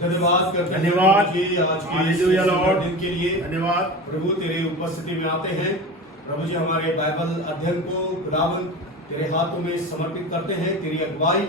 धन्यवाद करते हैं धन्यवाद जी आज के हालेलुया लॉर्ड, दिन के लिए। धन्यवाद प्रभु तेरे उपस्थिति में आते हैं। प्रभु जी हमारे बाइबल अध्ययन को खुदावन तेरे हाथों में समर्पित करते हैं। तेरी अगुवाई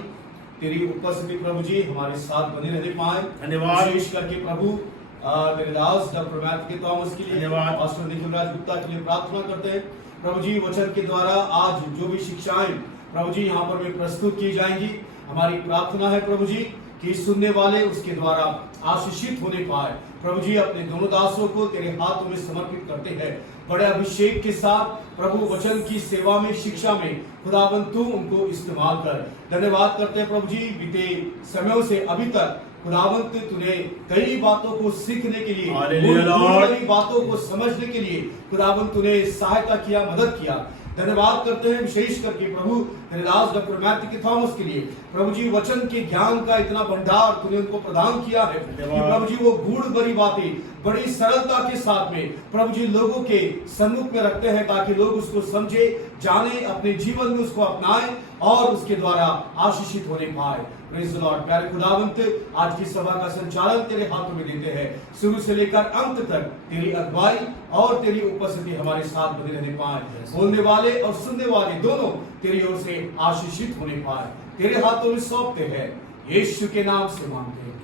तेरी उपस्थिति प्रभु जी हमारे साथ बने रहने पाए। धन्यवाद। विशेष करके प्रभु तेरे दास डॉक्टर मैथ्यू थॉमस के लिए, धन्यवाद। पास्टर निखिल राज गुप्ता के लिए प्रार्थना करते हैं। प्रभु जी वचन के द्वारा आज जो भी शिक्षाएं प्रभु जी यहाँ पर में प्रस्तुत की जाएंगी, हमारी प्रार्थना है प्रभु जी कि सुनने वाले उसके द्वारा आशीषित होने पाए। प्रभु जी अपने दोनों दासों को तेरे हाथों में समर्पित करते हैं। बड़े अभिषेक के साथ प्रभु वचन की सेवा में, शिक्षा में खुदावन तू उनको इस्तेमाल कर। धन्यवाद करते हैं प्रभु जी बीते समयों से अभी तक खुदावंत तूने कई बातों को सीखने के लिए, कई बातों को समझने के लिए खुदावंत तूने सहायता किया, मदद किया। धन्यवाद करते हैं विशेष करके प्रभु तेरे दास डॉक्टर मैथ्यू थॉमस के लिए। प्रभु जी वचन के ज्ञान का इतना भंडार तूने उनको प्रदान किया है कि प्रभु जी वो गूढ़ बड़ी बातें बड़ी सरलता के साथ में प्रभु जी लोगों के सम्मुख में रखते हैं ताकि लोग उसको समझे, जाने, अपने जीवन में उसको अपनाएं और उसके द्वारा आशीषित होने पाए। Praise the Lord. प्यारे खुदावंत आज की सभा का संचालन तेरे हाथों में देते हैं। शुरू से लेकर अंत तक तेरी अगुवाई और तेरी उपस्थिति हमारे साथ बने रहने पाए। बोलने वाले और सुनने वाले दोनों तेरी ओर से आशीषित होने पाए। तेरे हाथों में सौंपते हैं, यीशु के नाम से मांगते हैं,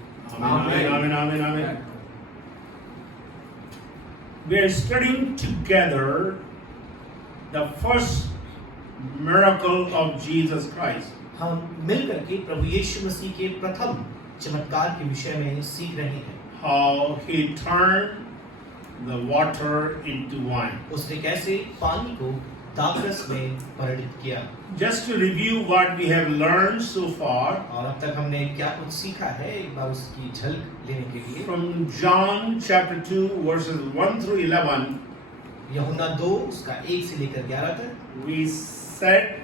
आमीन आमीन आमीन आमीन। We are studying together the first miracle of Jesus Christ. हम मिलकर के प्रभु यीशु मसीह के प्रथम चमत्कार के विषय में सीख रहे हैं। How he turned the water into wine. उसने कैसे पानी को दाखरस में परिणत किया। Just to review what we have learned so far और अब तक हमने क्या कुछ सीखा है, एक बार उसकी झलक लेने के लिए from John chapter 2 verses 1 through 11, यूहन्ना 2 उसका 1 से लेकर 11 तक। we said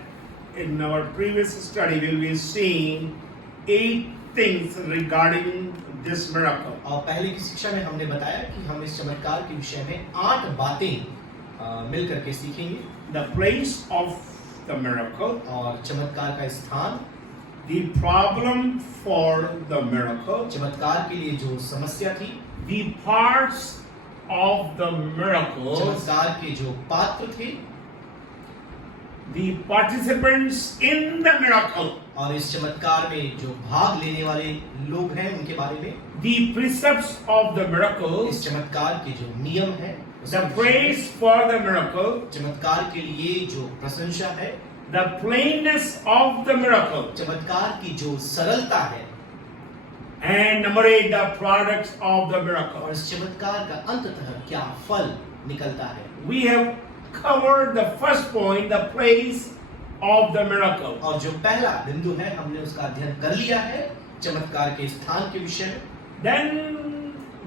in our previous study we will be seeing 8 things regarding this miracle. और पहले की शिक्षा में हमने बताया कि हम इस चमत्कार के विषय में 8 बातें मिलकर के सीखेंगे। The place of the miracle, और चमत्कार का स्थान, the problem for the miracle, चमत्कार के लिए जो समस्या थी, the parts of the miracle, चमत्कार के जो पात्र थे, the participants in the miracle, और इस चमत्कार में जो भाग लेने वाले लोग हैं उनके बारे में, the precepts of the miracle, इस चमत्कार के जो नियम हैं, the praise for the miracle, चमत्कार के लिए जो प्रशंसा है, the plainness of the miracle, चमत्कार की जो सरलता है, and number 8, the products of the miracle. और इस चमत्कार का अंततः क्या फल निकलता है। We have covered the first point, the place of the miracle. और जो पहला बिंदु है हमने उसका अध्ययन कर लिया है, चमत्कार के स्थान के विषय में। Then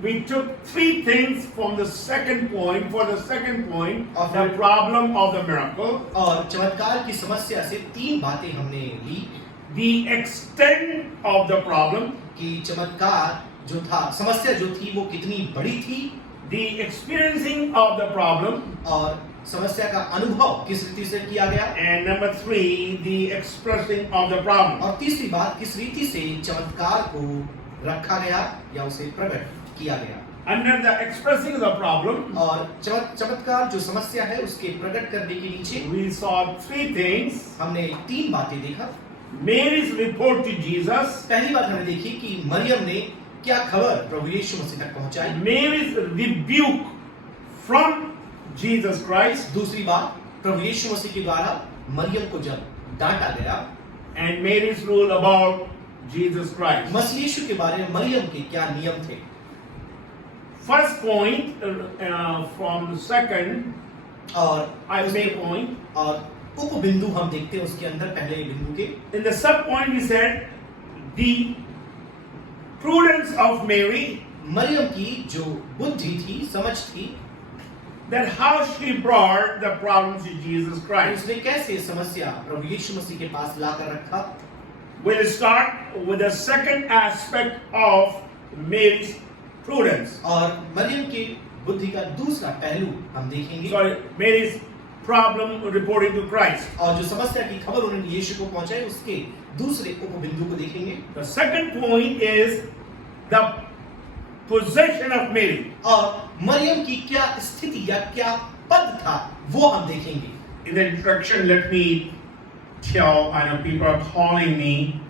we took 3 things from the second point, for the second point, the problem of the miracle, और चमत्कार की समस्या से 3 बातें हमने ली। the extent of the problem, कि चमत्कार जो था, समस्या जो थी वो कितनी बड़ी थी, the experiencing of the problem, और समस्या का अनुभव किस रीति से किया गया, and number 3, the expressing of the problem. और तीसरी बात किस रीति से चमत्कार को रखा गया या उसे प्रकट किया गया। Under the expressing of the problem, और चमत्कार जो समस्या है उसके प्रकट करने के नीचे we saw 3 things. हमने 3 बातें देखा। Mary's report to Jesus, पहली बात हमने देखी कि मरियम ने क्या खबर प्रभु यीशु मसीह तक पहुंचाई। Mary's rebuke from Jesus Christ, दूसरी बात प्रभु यीशु मसीह के द्वारा मरियम को जब डांटा गया, and Mary's rule about Jesus Christ. मसीह यीशु के बारे में मरियम के क्या नियम थे। First point from the second, और I make point. और उप बिंदु हम देखते हैं उसके अंदर पहले बिंदु के। In the sub point we said the prudence of Mary, Maryam की जो बुद्धि थी, समझ थी, that how she brought the problem to Jesus Christ. उसने कैसे समस्या प्रभु यीशु मसीह के पास लाकर रखा। We'll start with the second aspect of Mary's prudence. और मरियम की बुद्धि का दूसरा पहलू हम देखेंगे। Sorry, Mary's problem reporting to Christ. और जो समस्या की खबर उन्होंने यीशु को पहुंचाई उसके दूसरे उपबिंदु को देखेंगे। The second point is the position of Mary. और मरियम की क्या स्थिति या क्या पद था वो हम देखेंगे। In the introduction, let me tell, I know people are calling me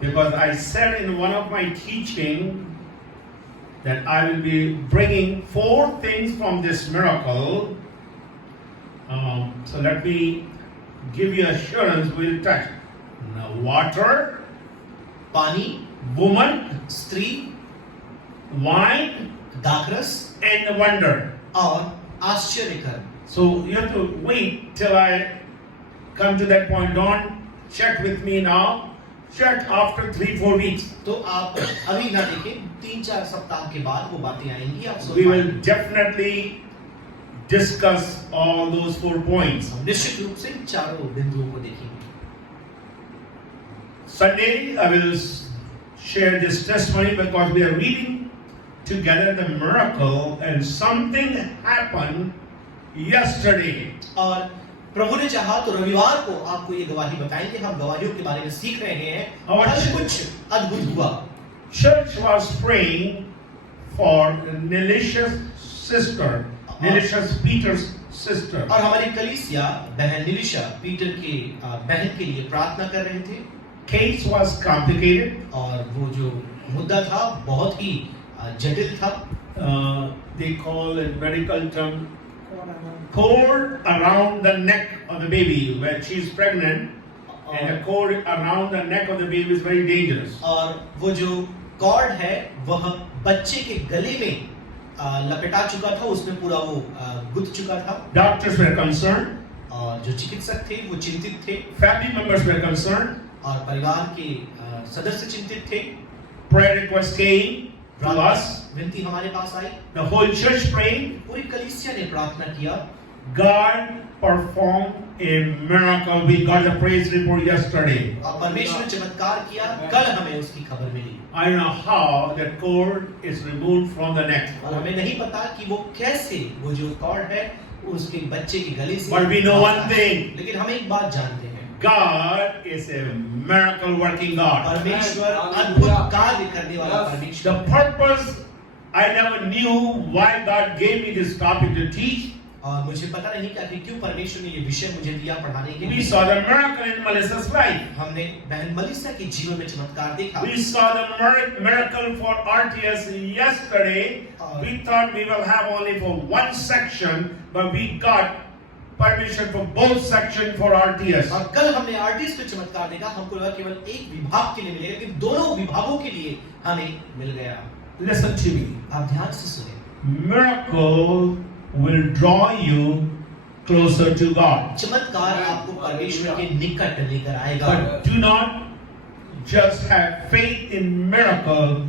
because I said in one of my teaching that I will be bringing 4 things from this miracle. So let me give you assurance. We'll touch now, water, पानी, woman, स्त्री, wine, दाखरस and the wonder. और आश्चर्यकर। So you have to wait till I come to that point. Don't check with me now. Check after 3-4 weeks. तो आप अभी ना देखें, 3-4 सप्ताह के बाद वो बातें आएंगी, आप सुन We will पाएंगे। definitely discuss all those 4 points. हम निश्चित रूप से चारों बिंदुओं को देखेंगे। Sunday I will share this testimony because we are reading together the miracle and something happened yesterday. और प्रभु ने चाहा तो रविवार को आपको ये गवाही बताएंगे। हम गवाहियों के बारे में सीख रहे हैं और कल कुछ अद्भुत हुआ। Church was praying for Nelicia's sister, Nelicia's Peter's sister. और हमारी कलीसिया बहन निलिशा पीटर के बहन के लिए प्रार्थना कर रहे थे। Case was complicated. और वो जो मुद्दा था बहुत ही जटिल था। They call in medical term cord around the neck of the baby when she is pregnant, and a cord around the neck of the baby is very dangerous. और वो जो कॉर्ड है वह बच्चे के गले में लपेटा चुका था, उसमें पूरा वो गुथ चुका था। Doctors were concerned. और जो चिकित्सक थे वो चिंतित थे Family members were concerned. और परिवार के सदस्य चिंतित थे। Prayer requests came to us. विनती हमारे पास आई। The whole church prayed. पूरी कलीसिया ने प्रार्थना किया। God performed a miracle. We got the praise report yesterday. और परमेश्वर ने चमत्कार किया, कल हमें उसकी खबर मिली। I don't know how that cord is removed from the neck. और हमें नहीं पता कि वो कैसे वो जो कॉर्ड है उसके बच्चे के गले से। But we know one thing. लेकिन हम एक बात जानते हैं। God is a miracle working God. परमेश्वर अद्भुत कार्य करने वाला परमेश्वर। The purpose, I never knew why God gave me this topic to teach. और मुझे पता नहीं कि क्यों परमेश्वर ने ये विषय मुझे दिया पढ़ाने के We लिए। saw the miracle in Melissa's life. हमने बहन मलिसा के जीवन में चमत्कार देखा। We saw the miracle for RTS yesterday. We thought we will have only for one section, but we got permission for both sections for RTS. और कल हमने आरटीएस पे चमत्कार देखा। हमको लगा केवल एक विभाग के लिए मिलेगा, लेकिन दोनों विभागों के लिए हमें मिल गया। Listen to me. आप ध्यान से सुने। Miracle will draw you closer to God. चमत्कार आपको परमेश्वर के निकट लेकर आएगा। But do not just have faith in miracle,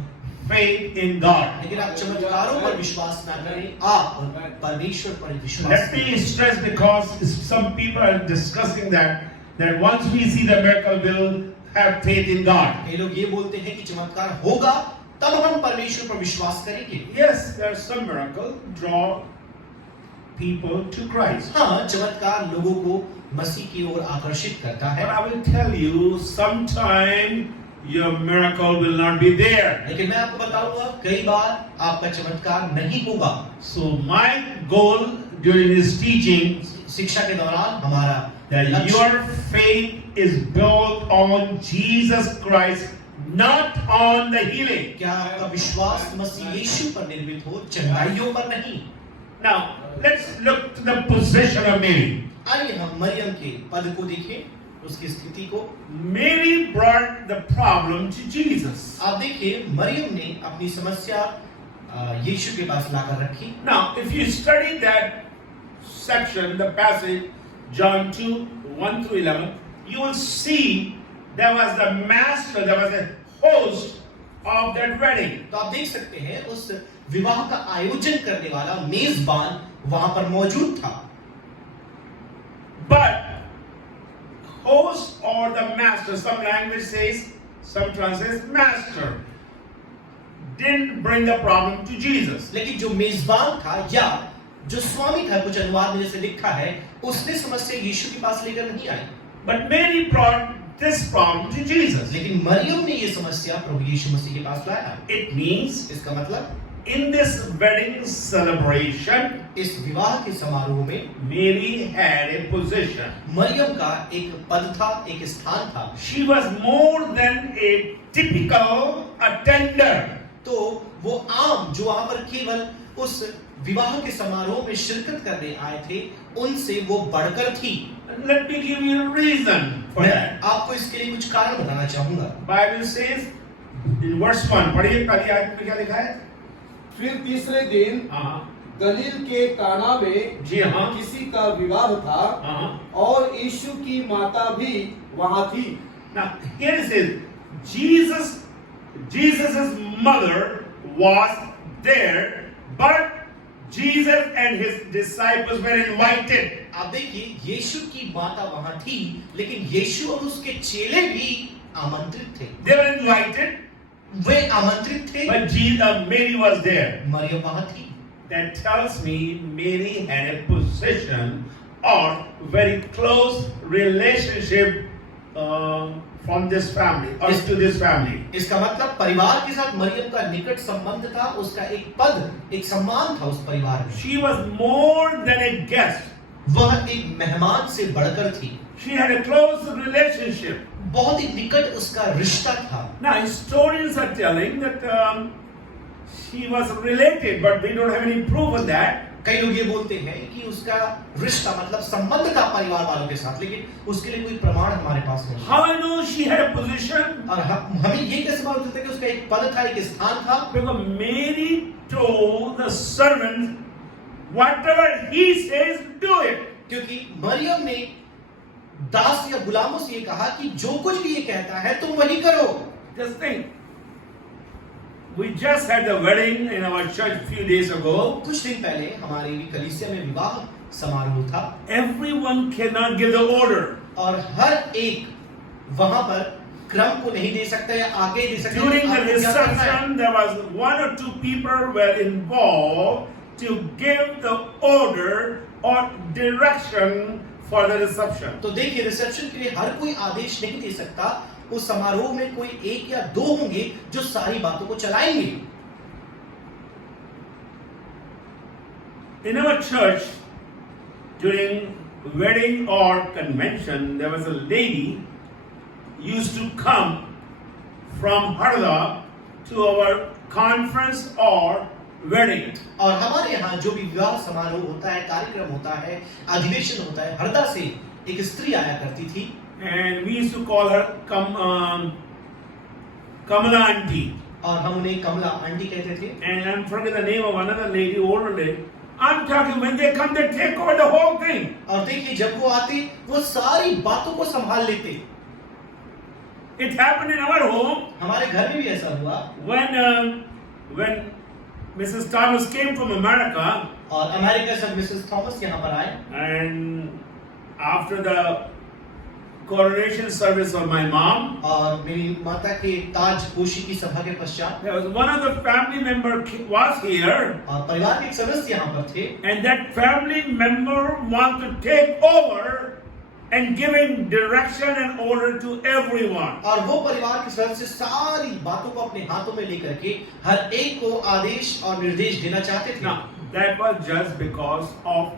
faith in God. लेकिन आप चमत्कारों पर विश्वास ना करें, आप परमेश्वर पर विश्वास Let me stress because some people are discussing that once we see the miracle, we'll have faith in God. कई लोग ये बोलते हैं कि चमत्कार होगा तब हम परमेश्वर पर विश्वास करेंगे। Yes, there's some miracle draw people to Christ. हाँ, चमत्कार लोगों को मसीह की ओर आकर्षित करता But है। I will tell you, sometime your miracle will not be there. लेकिन मैं आपको बताऊंगा कई बार आपका चमत्कार नहीं होगा। So my goal during this teaching शिक्षा के दौरान हमारा that लक्ष्य your faith is built on Jesus Christ, not on the healing. क्या आपका विश्वास मसीह यीशु पर निर्मित हो, चंगाइयों पर नहीं। Now, let's look to the position of Mary. आइए हम मरियम के पद को देखें, उसकी स्थिति को। Mary brought the problem to Jesus. आप देखिए मरियम ने अपनी समस्या यीशु के पास लाकर रखी। Now, if you study that section, the passage, John 2:1-11, you will see there was the master, there was a host of that wedding. तो आप देख सकते हैं उस विवाह का आयोजन करने वाला मेजबान वहां पर मौजूद था। But host or the master, some language says, some translates master, didn't bring the problem to Jesus. लेकिन जो मेजबान था या जो स्वामी था, कुछ अनुवाद में जैसे लिखा है, उसने समस्या यीशु के पास लेकर नहीं आई। But Mary brought this problem to Jesus. लेकिन मरियम ने ये समस्या प्रभु यीशु मसीह के पास लाया। It means इसका मतलब in this wedding celebration, इस विवाह के समारोह में Mary had a position. Maryam का एक पद था, एक स्थान था। She was more than a typical attender. तो वो आम जो वहां पर केवल उस विवाह के समारोह में शिरकत करने आए थे, उनसे वो बढ़कर थी। Let me give you a reason for मैं that. आपको इसके लिए कुछ कारण बताना चाहूंगा। Bible says in verse 1, पढ़िए पहली आयत में क्या लिखा है? फिर तीसरे दिन हाँ, गलील के काना में जी हाँ। किसी का विवाह था हाँ। और यीशु की माता भी वहां थी। Now here it says, Jesus's mother was there, but Jesus and his disciples were invited. आप देखिए, यीशु की माता वहां थी, लेकिन यीशु और उसके चेले भी आमंत्रित थे। They were invited, वे आमंत्रित थे, but Mary was there. Maryam वहां थी। That tells me Mary had a position or very close relationship from this family or to this family. इसका मतलब परिवार के साथ मरियम का निकट संबंध था, उसका एक पद, एक सम्मान था उस परिवार में। She was more than a guest. वह एक मेहमान से बढ़कर थी। She had a close relationship. बहुत ही निकट उसका रिश्ता था। Now historians are telling that she was related, but we don't have any proof of that. कई लोग ये बोलते हैं कि उसका रिश्ता मतलब संबंध था परिवार वालों के साथ, लेकिन उसके लिए कोई प्रमाण हमारे पास नहीं। How I know she had a position? और हमें ये कैसे मालूम चलता है कि उसका एक पद था, एक स्थान था? Because Mary told the servant, whatever he says, do it. क्योंकि मरियम ने दास या गुलामों से ये कहा कि जो कुछ भी ये कहता है तुम वही करो। Just think. We just had the wedding in our church a few days ago. कुछ दिन पहले हमारी कलीसिया में विवाह समारोह था। Everyone cannot give the order. और हर एक वहां पर क्रम को नहीं दे सकता या आगे दे सकता। During the reception, there was one or two people were involved to give the order or direction for the reception. तो देखिए, रिसेप्शन के लिए हर कोई आदेश नहीं दे सकता। उस समारोह में कोई एक या दो होंगे जो सारी बातों को चलाएंगे। In our church, during wedding or convention, there was a lady used to come from Harda to our conference or wedding. और हमारे यहाँ जो भी विवाह समारोह होता है, कार्यक्रम होता है, अधिवेशन होता है, हरदा से एक स्त्री आया करती थी। And we used to call her Kamala auntie. और हम उन्हें कमला आंटी कहते थे। And I'm forgetting the name of another lady, older lady. I'm talking when they come, they take over the whole thing. और देखिए, जब वो आते, वो सारी बातों को संभाल लेते। It happened in our home. हमारे घर में भी ऐसा हुआ। When Mrs. Thomas came from America. और अमेरिका से मिसेस थॉमस यहाँ पर आए। And after the coronation service of my mom, और मेरी माता के ताजपोशी की सभा के पश्चात there was one of the family member was here, और परिवार के एक सदस्य यहाँ पर थे। and that family member wanted to take over and giving direction and order to everyone. और वो परिवार के सदस्य सारी बातों को अपने हाथों में लेकर के हर एक को आदेश और निर्देश देना चाहते थे। Now that was just because of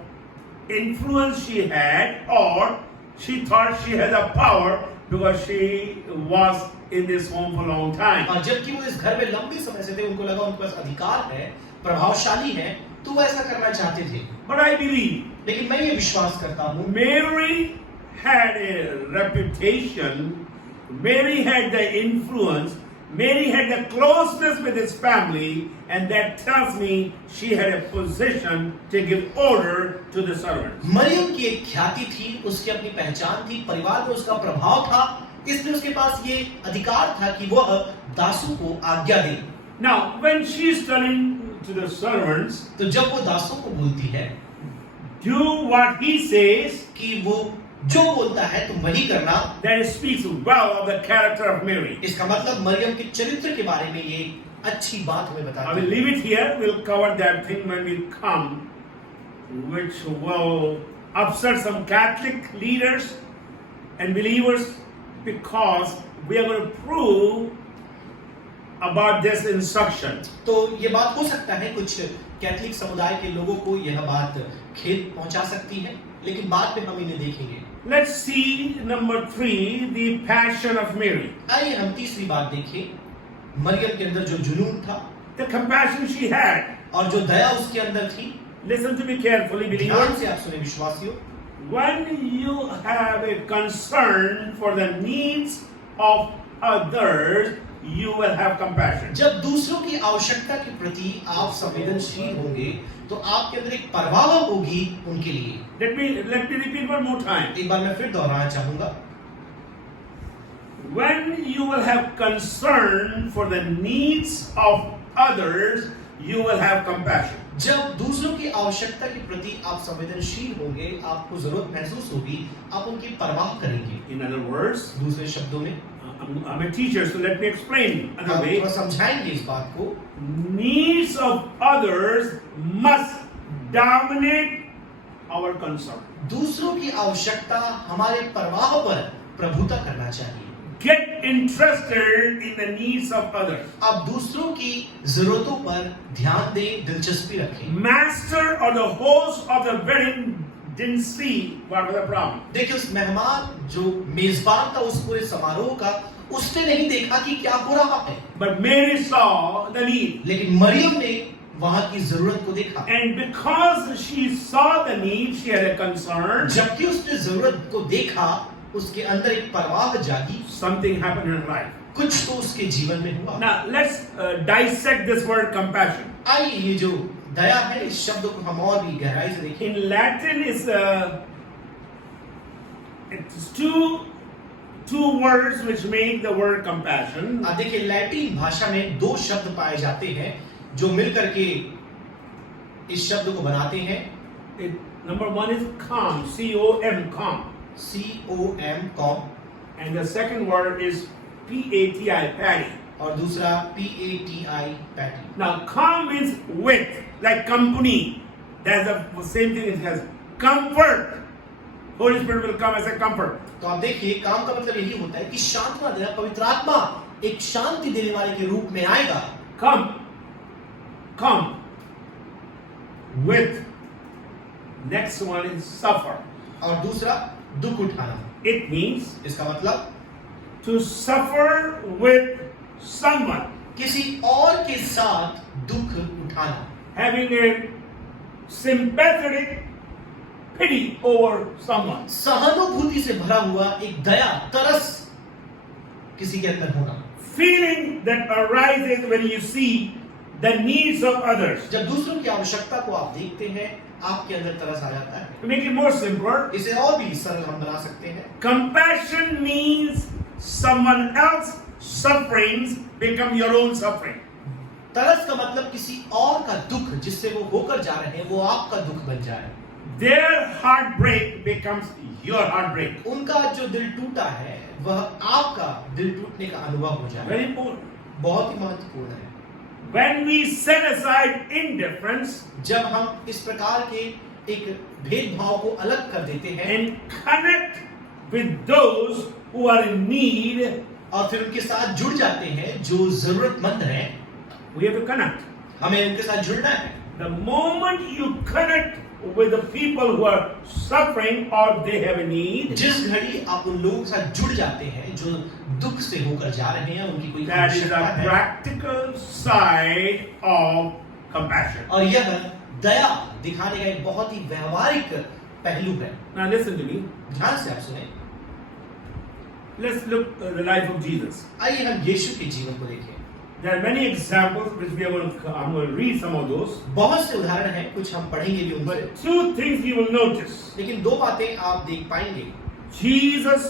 influence she had, or she thought she had a power because she was in this home for a long time. और जबकि वो इस घर में लंबे समय से थे, उनको लगा उनके पास अधिकार है, प्रभावशाली है, तो वो ऐसा करना चाहते थे। But I believe लेकिन मैं ये विश्वास करता हूँ, Mary had a reputation, Mary had the influence, Mary had the closeness with his family, and that tells me she had a position to give order to the servants. Maryam की एक ख्याति थी, उसकी अपनी पहचान थी, परिवार में उसका प्रभाव था, इसलिए उसके पास ये अधिकार था कि वह दासों को आज्ञा दे। Now, when she is telling to the servants, तो जब वो दासों को बोलती है do what he says, कि वो जो बोलता है तुम वही करना, that speaks well of the character of Mary. इसका मतलब मरियम के चरित्र के बारे में ये अच्छी बात हमें I बताती will है। leave it here. We'll cover that thing when we come, which will upset some Catholic leaders and believers, because we are going to prove about this instruction. तो ये बात हो सकता है कुछ कैथलिक समुदाय के लोगों को यह बात खेद पहुंचा सकती है, लेकिन बाद में हम इन्हें देखेंगे। Let's see number 3, the passion of Mary. आइए हम तीसरी बात देखें। मरियम के अंदर जो जुनून था, The compassion she had. और जो दया उसके अंदर थी। Listen to me carefully, ध्यान believers. से आप सुने विश्वासियों, When you have a concern for the needs of others, you will have compassion. जब दूसरों की आवश्यकता के प्रति आप संवेदनशील होंगे तो आपके अंदर एक परवाह होगी उनके लिए। Let me repeat one more time. एक बार मैं फिर दोहराना चाहूंगा, When you will have concern for the needs of others, you will have compassion. जब दूसरों की आवश्यकता के प्रति आप संवेदनशील होंगे, आपको जरूरत महसूस होगी, आप उनकी परवाह करेंगे। In other words, दूसरे शब्दों में I'm a teacher, so let me explain another आप way. थोड़ा समझाएंगे इस बात को। Needs of others must dominate our concern. दूसरों की आवश्यकता हमारे परवाह पर प्रभुता करना चाहिए। Get interested in the needs of others. आप दूसरों की जरूरतों पर ध्यान दें, दिलचस्पी रखें। Master or the host of the wedding didn't see what was the problem. देखिए, उस मेहमान जो मेजबान था उस पूरे समारोह का, उसने नहीं देखा कि क्या हो रहा है, But Mary saw the need. लेकिन मरियम ने वहां की जरूरत को देखा। And because she saw the need, she had a concern. जबकि उसने जरूरत को देखा, उसके अंदर एक परवाह जागी, Something happened in her life. कुछ तो उसके जीवन में हुआ। Now let's dissect this word compassion. आइए ये जो दया है, इस शब्द को हम और भी गहराई से देखें। In Latin, it's two words which make the word compassion. आप देखिए, लैटिन भाषा में दो शब्द पाए जाते हैं जो मिलकर के इस शब्द को बनाते हैं। Number one is calm, C-O-M, calm. COM, com, And the second word is P-A-T-I, patty. और दूसरा PATI, patty. Now, calm means with, like company. That's the same thing it has. Comfort. Holy Spirit will come as a comfort. तो आप देखिए, काम का मतलब यही होता है कि सांत्वना देना, पवित्र आत्मा एक शांति देने वाले के रूप में आएगा। Come. With. Next one is suffer. और दूसरा दुख उठाना। It means इसका मतलब to suffer with someone. किसी और के साथ दुख उठाना, Having a sympathetic pity over someone. सहानुभूति से भरा हुआ एक दया, तरस किसी के अंदर होना। Feeling that arises when you see the needs of others. जब दूसरों की आवश्यकता को आप देखते हैं, आपके अंदर तरस आ जाता है। To make it more simpler, इसे और भी सरल हम बना सकते हैं। compassion means someone else's sufferings become your own suffering. तरस का मतलब किसी और का दुख जिससे वो होकर जा रहे हैं, वो आपका दुख बन जाए। Their heartbreak becomes your heartbreak. उनका जो दिल टूटा है, वह आपका दिल टूटने का अनुभव हो जाए। Very important. बहुत ही महत्वपूर्ण है। When we set aside indifference जब हम इस प्रकार के एक भेदभाव को अलग कर देते हैं and connect with those who are in need, और फिर उनके साथ जुड़ जाते हैं जो जरूरतमंद हैं, we have to connect. हमें उनके साथ जुड़ना है। The moment you connect with the people who are suffering or they have a need, जिस घड़ी आप उन लोगों के साथ जुड़ जाते हैं जो दुख से होकर जा रहे हैं, उनकी कोई that is आवश्यकता the है, practical side of compassion. और यह दया दिखाने का एक बहुत ही व्यवहारिक पहलू है। Now listen to me. ध्यान से आप सुने। Let's look at the life of Jesus. आइए हम यीशु के जीवन को देखें। There are many examples which I'm going to read some of those. बहुत से उदाहरण हैं, कुछ हम पढ़ेंगे भी उनसे। But two things you will notice. लेकिन दो बातें आप देख पाएंगे। Jesus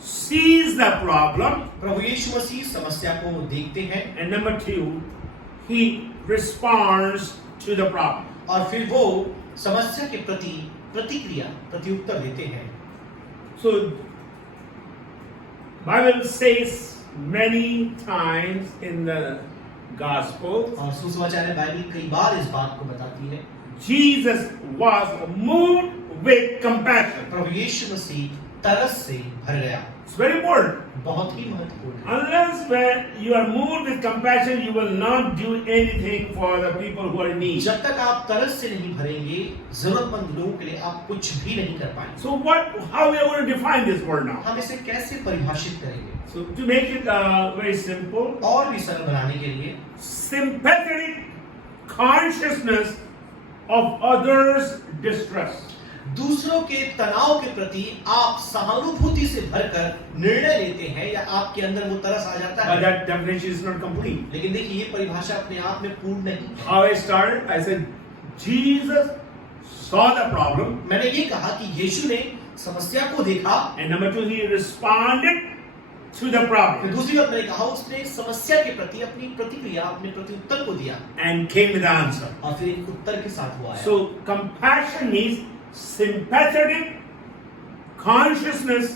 sees the problem, प्रभु यीशु मसीह समस्या को देखते हैं, and number two, he responds to the problem. और फिर वो समस्या के प्रति प्रत्युत्तर देते हैं। So Bible says many times in the gospel, और सुसमाचार में बाइबल कई बार इस बात को बताती है, Jesus was moved with compassion. प्रभु यीशु मसीह तरस से भर गया। It's very important. बहुत ही महत्वपूर्ण है। Unless when you are moved with compassion, you will not do anything for the people who are in need. जब तक आप तरस से नहीं भरेंगे, जरूरतमंद लोगों के लिए आप कुछ भी नहीं कर पाएंगे। So how we are going to define this word now? हम इसे कैसे परिभाषित करेंगे? So to make it very simple, और भी सरल बनाने के लिए sympathetic consciousness of others' distress. दूसरों के तनाव के प्रति आप सहानुभूति से भरकर निर्णय लेते हैं या आपके अंदर वो तरस आ जाता But है। that definition is not complete. लेकिन देखिए ये परिभाषा अपने आप में पूर्ण नहीं है। How I started, I said, Jesus saw the problem, मैंने ये कहा कि यीशु ने समस्या को देखा, and number two, he responded to the फिर problem दूसरी बात मैंने कहा उसने समस्या के प्रति अपनी प्रतिक्रिया, अपने प्रत्युत्तर को दिया and came with the answer. और फिर एक उत्तर के साथ वो आया। So compassion means sympathetic consciousness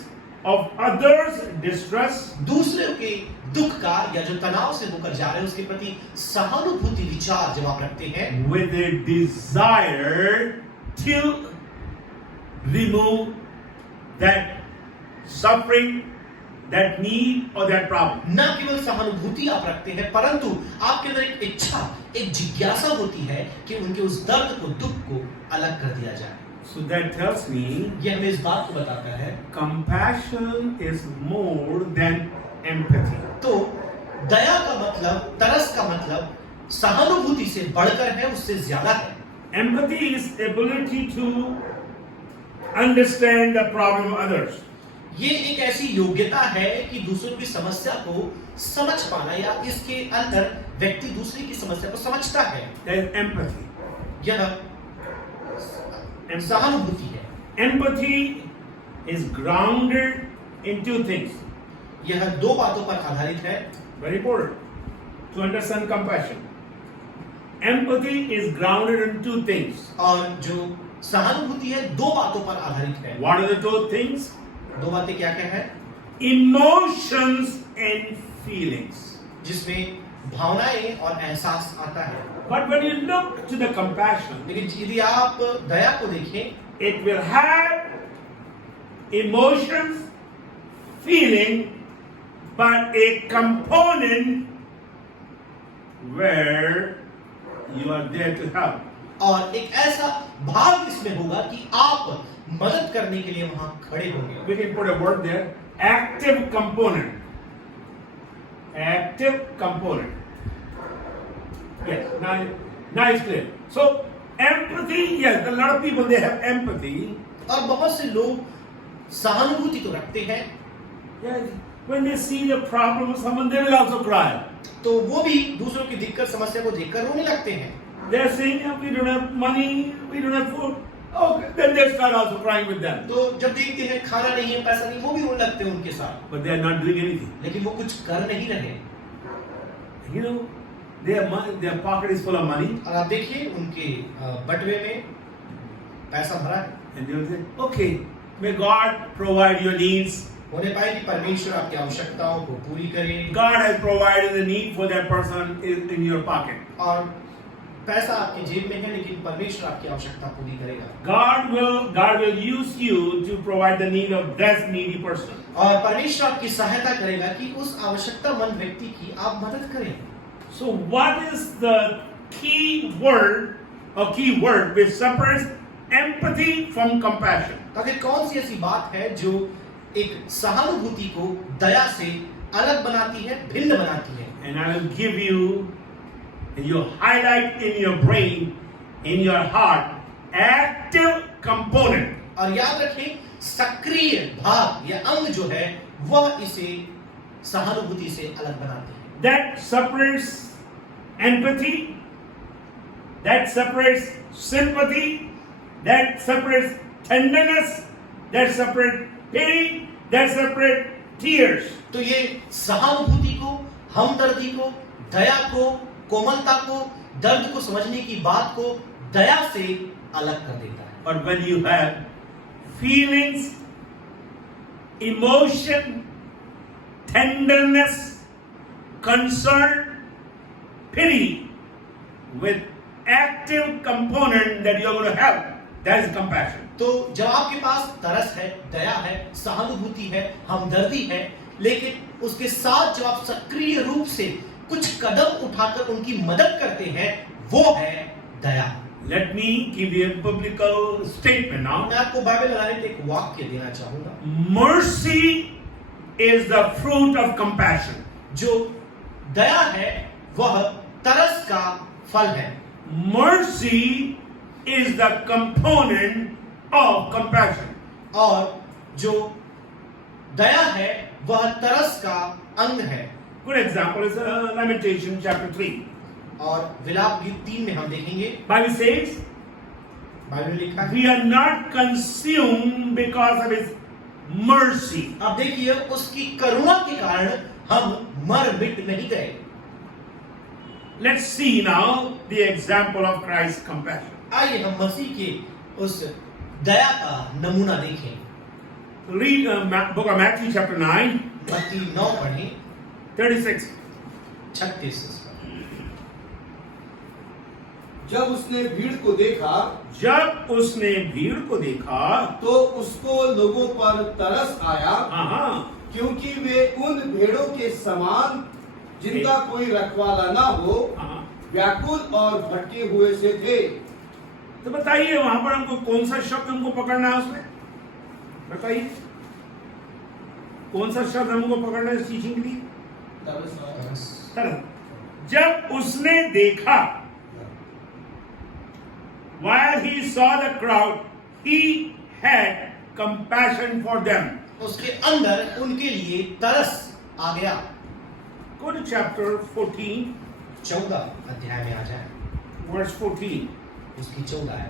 of others' distress दूसरे के दुख का या जो तनाव से होकर जा रहे हैं उसके प्रति सहानुभूति विचार जब आप रखते हैं with a desire to remove that suffering, that need or that problem. न केवल सहानुभूति आप रखते हैं परंतु आपके अंदर एक इच्छा, एक जिज्ञासा होती है कि उनके उस दर्द को, दुख को अलग कर दिया जाए। So that tells me ये हमें इस बात को बताता है compassion is more than empathy. तो दया का मतलब, तरस का मतलब सहानुभूति से बढ़कर है, उससे ज्यादा है। Empathy is ability to understand the problem of others. ये एक ऐसी योग्यता है कि दूसरों की समस्या को समझ पाना या इसके अंदर व्यक्ति दूसरे की समस्या को समझता है। That is empathy. यह सहानुभूति है। Empathy is grounded in two things. यह दो बातों पर आधारित है। Very important to understand compassion. Empathy is grounded in two things. और जो सहानुभूति है दो बातों पर आधारित है। What are the two things? दो बातें क्या क्या है? Emotions and feelings. जिसमें भावनाएं और एहसास आता है। But when you look to the compassion, लेकिन यदि आप दया को देखें, it will have emotions, feeling, but a component where you are there to help. और एक ऐसा भाव इसमें होगा कि आप मदद करने के लिए वहां खड़े होंगे। We can put a word there, active component. Active component. Yes, now it's clear. So empathy, yes, a lot of people they have empathy. और बहुत से लोग सहानुभूति तो रखते हैं। Yes, when they see the problem of someone, they will also cry. तो वो भी दूसरों की दिक्कत, समस्या को देखकर रोने लगते हैं। They are saying, "Yeah, we don't have money, we don't have food." Okay, then they start also crying with them. तो जब देखते हैं खाना नहीं है, पैसा नहीं, वो भी रोने लगते हैं उनके साथ। But they are not doing anything. लेकिन वो कुछ कर नहीं रहे। You know, their pocket is full of money, और आप देखिए उनके बटवे में पैसा भरा है। and they will say, "Okay, may God provide your needs." होने पाए कि परमेश्वर आपकी आवश्यकताओं को पूरी करे। God has provided the need for that person in your pocket. और पैसा आपके जेब में है लेकिन परमेश्वर आपकी आवश्यकता पूरी करेगा। God will use you to provide the need of that needy person. और परमेश्वर आपकी सहायता करेगा कि उस आवश्यकतामंद व्यक्ति की आप मदद करें। So what is the key word which separates empathy from compassion? आखिर कौन सी ऐसी बात है जो एक सहानुभूति को दया से अलग बनाती है, भिन्न बनाती है? And I will give you, and you highlight in your brain, in your heart, active component. और याद रखें सक्रिय भाग या अंग जो है वह इसे सहानुभूति से अलग बनाते हैं। That separates empathy, that separates sympathy, that separates tenderness, that separates pity, that separates tears. तो ये सहानुभूति को, हमदर्दी को, दया को, कोमलता को, दर्द को समझने की बात को दया से अलग कर देता है। But when you have feelings, emotion, tenderness, concern, pity with active component that you are going to help, that is compassion. तो तो जब आपके पास तरस है, दया है, सहानुभूति है, हमदर्दी है, लेकिन उसके साथ जब आप सक्रिय रूप से कुछ कदम उठाकर उनकी मदद करते हैं, वो है दया। Let me give you a biblical statement now. मैं आपको बाइबल आधारित एक वाक्य देना चाहूंगा। Mercy is the fruit of compassion. जो दया है वह तरस का फल है। Mercy is the component of compassion. और जो दया है वह तरस का अंग है। Good example is Lamentation chapter 3. और विलाप गीत 3 में हम देखेंगे, Bible says, बाइबल में लिखा है, we are not consumed because of his mercy. अब देखिए उसकी करुणा के कारण हम मर मिट नहीं गए। Let's see now the example of Christ's compassion. आइए हम मसीह के उस दया का नमूना देखें। Read book of Matthew chapter 9, मत्ती 9 पढ़ें, 36. 36। जब उसने भीड़ को देखा जब उसने भीड़ को देखा, तो उसको लोगों पर तरस आया, हाँ, क्योंकि वे उन भेड़ों के समान जिनका कोई रखवाला ना हो, हाँ। व्याकुल और भटके हुए से थे। तो बताइए वहां पर हमको कौन सा शब्द हमको पकड़ना है उसमें? बताइए कौन सा शब्द हमको पकड़ना है इस टीचिंग के लिए? तरस। जब उसने देखा, while he saw the crowd, he had compassion for them. उसके अंदर उनके लिए तरस आ गया। Go to chapter 14, 14 अध्याय में आ जाए, verse 14. उसकी 14 है।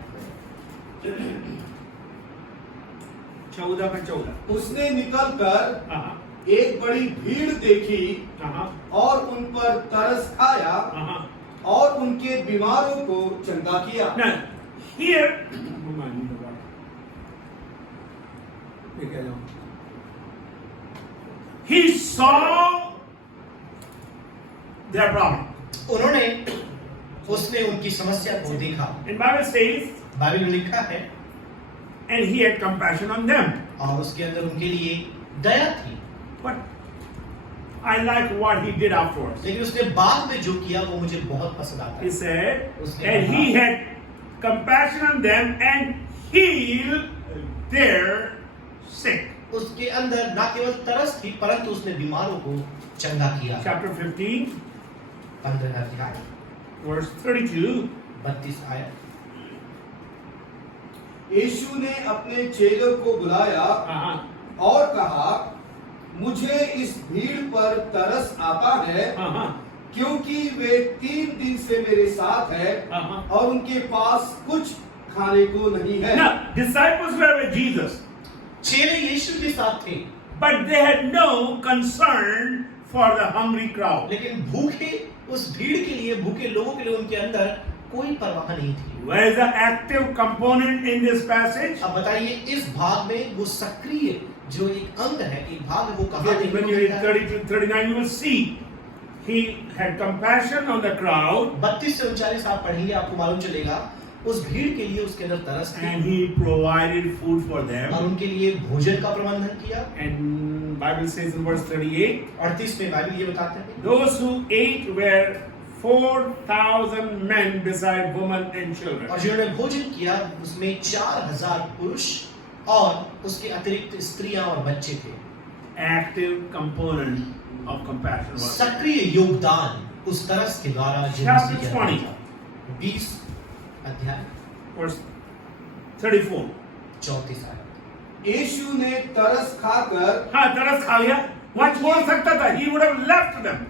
14 का 14. उसने निकलकर हाँ, एक बड़ी भीड़ देखी हाँ, और उन पर तरस खाया हाँ. और उनके बीमारों को चंगा किया। Now, here, remind me of what? ये कह रहा हूँ. He saw their problem. उसने उनकी समस्या को देखा। And Bible says, बाइबल में लिखा है, and he had compassion on them. और उसके अंदर उनके लिए दया थी। But I like what he did afterwards. लेकिन उसने बाद में जो किया वो मुझे बहुत पसंद आता He है। said, and he had compassion on them and healed their sick. उसके अंदर ना केवल तरस थी, परंतु उसने बीमारों को चंगा किया। Chapter 15, 15 अध्याय, verse 32. 32 आयत। यीशु ने अपने चेलों को बुलाया Uh-huh. और कहा, मुझे इस भीड़ पर तरस आता है, Uh-huh. क्योंकि वे 3 दिन से मेरे साथ है Uh-huh. और उनके पास कुछ खाने को नहीं है। Now, disciples were with Jesus, चेले यीशु के साथ थे, but they had no concern for the hungry crowd. लेकिन भूखे उस भीड़ के लिए, भूखे लोगों के लिए उनके अंदर कोई परवाह नहीं थी। Where is the active component in this passage? अब बताइए इस भाग में वो सक्रिय जो एक अंग है, एक भाग है, वो कहाँ देखने When को you read मिलता है? 30 to 39, you will see he had compassion on the crowd 32 से 39 आप पढ़ेंगे, आपको मालूम चलेगा उस भीड़ के लिए उसके अंदर तरस थी and he provided food for them. और उनके लिए भोजन का प्रबंधन किया। And Bible says in verse 38, 38 में बाइबल ये बताते हैं, those who ate were 4,000 men beside women and children. और जिन्होंने भोजन किया उसमें 4000 पुरुष और उसके अतिरिक्त स्त्रियां और बच्चे थे। Active component of compassion. was there. सक्रिय योगदान उस तरस के द्वारा जो Chapter मसीह के 20. अंदर था। 20 अध्याय, Verse 34. 34 आयत। यीशु ने तरस खाकर हाँ, तरस खा लिया, वहां छोड़ सकता था, he would have left them.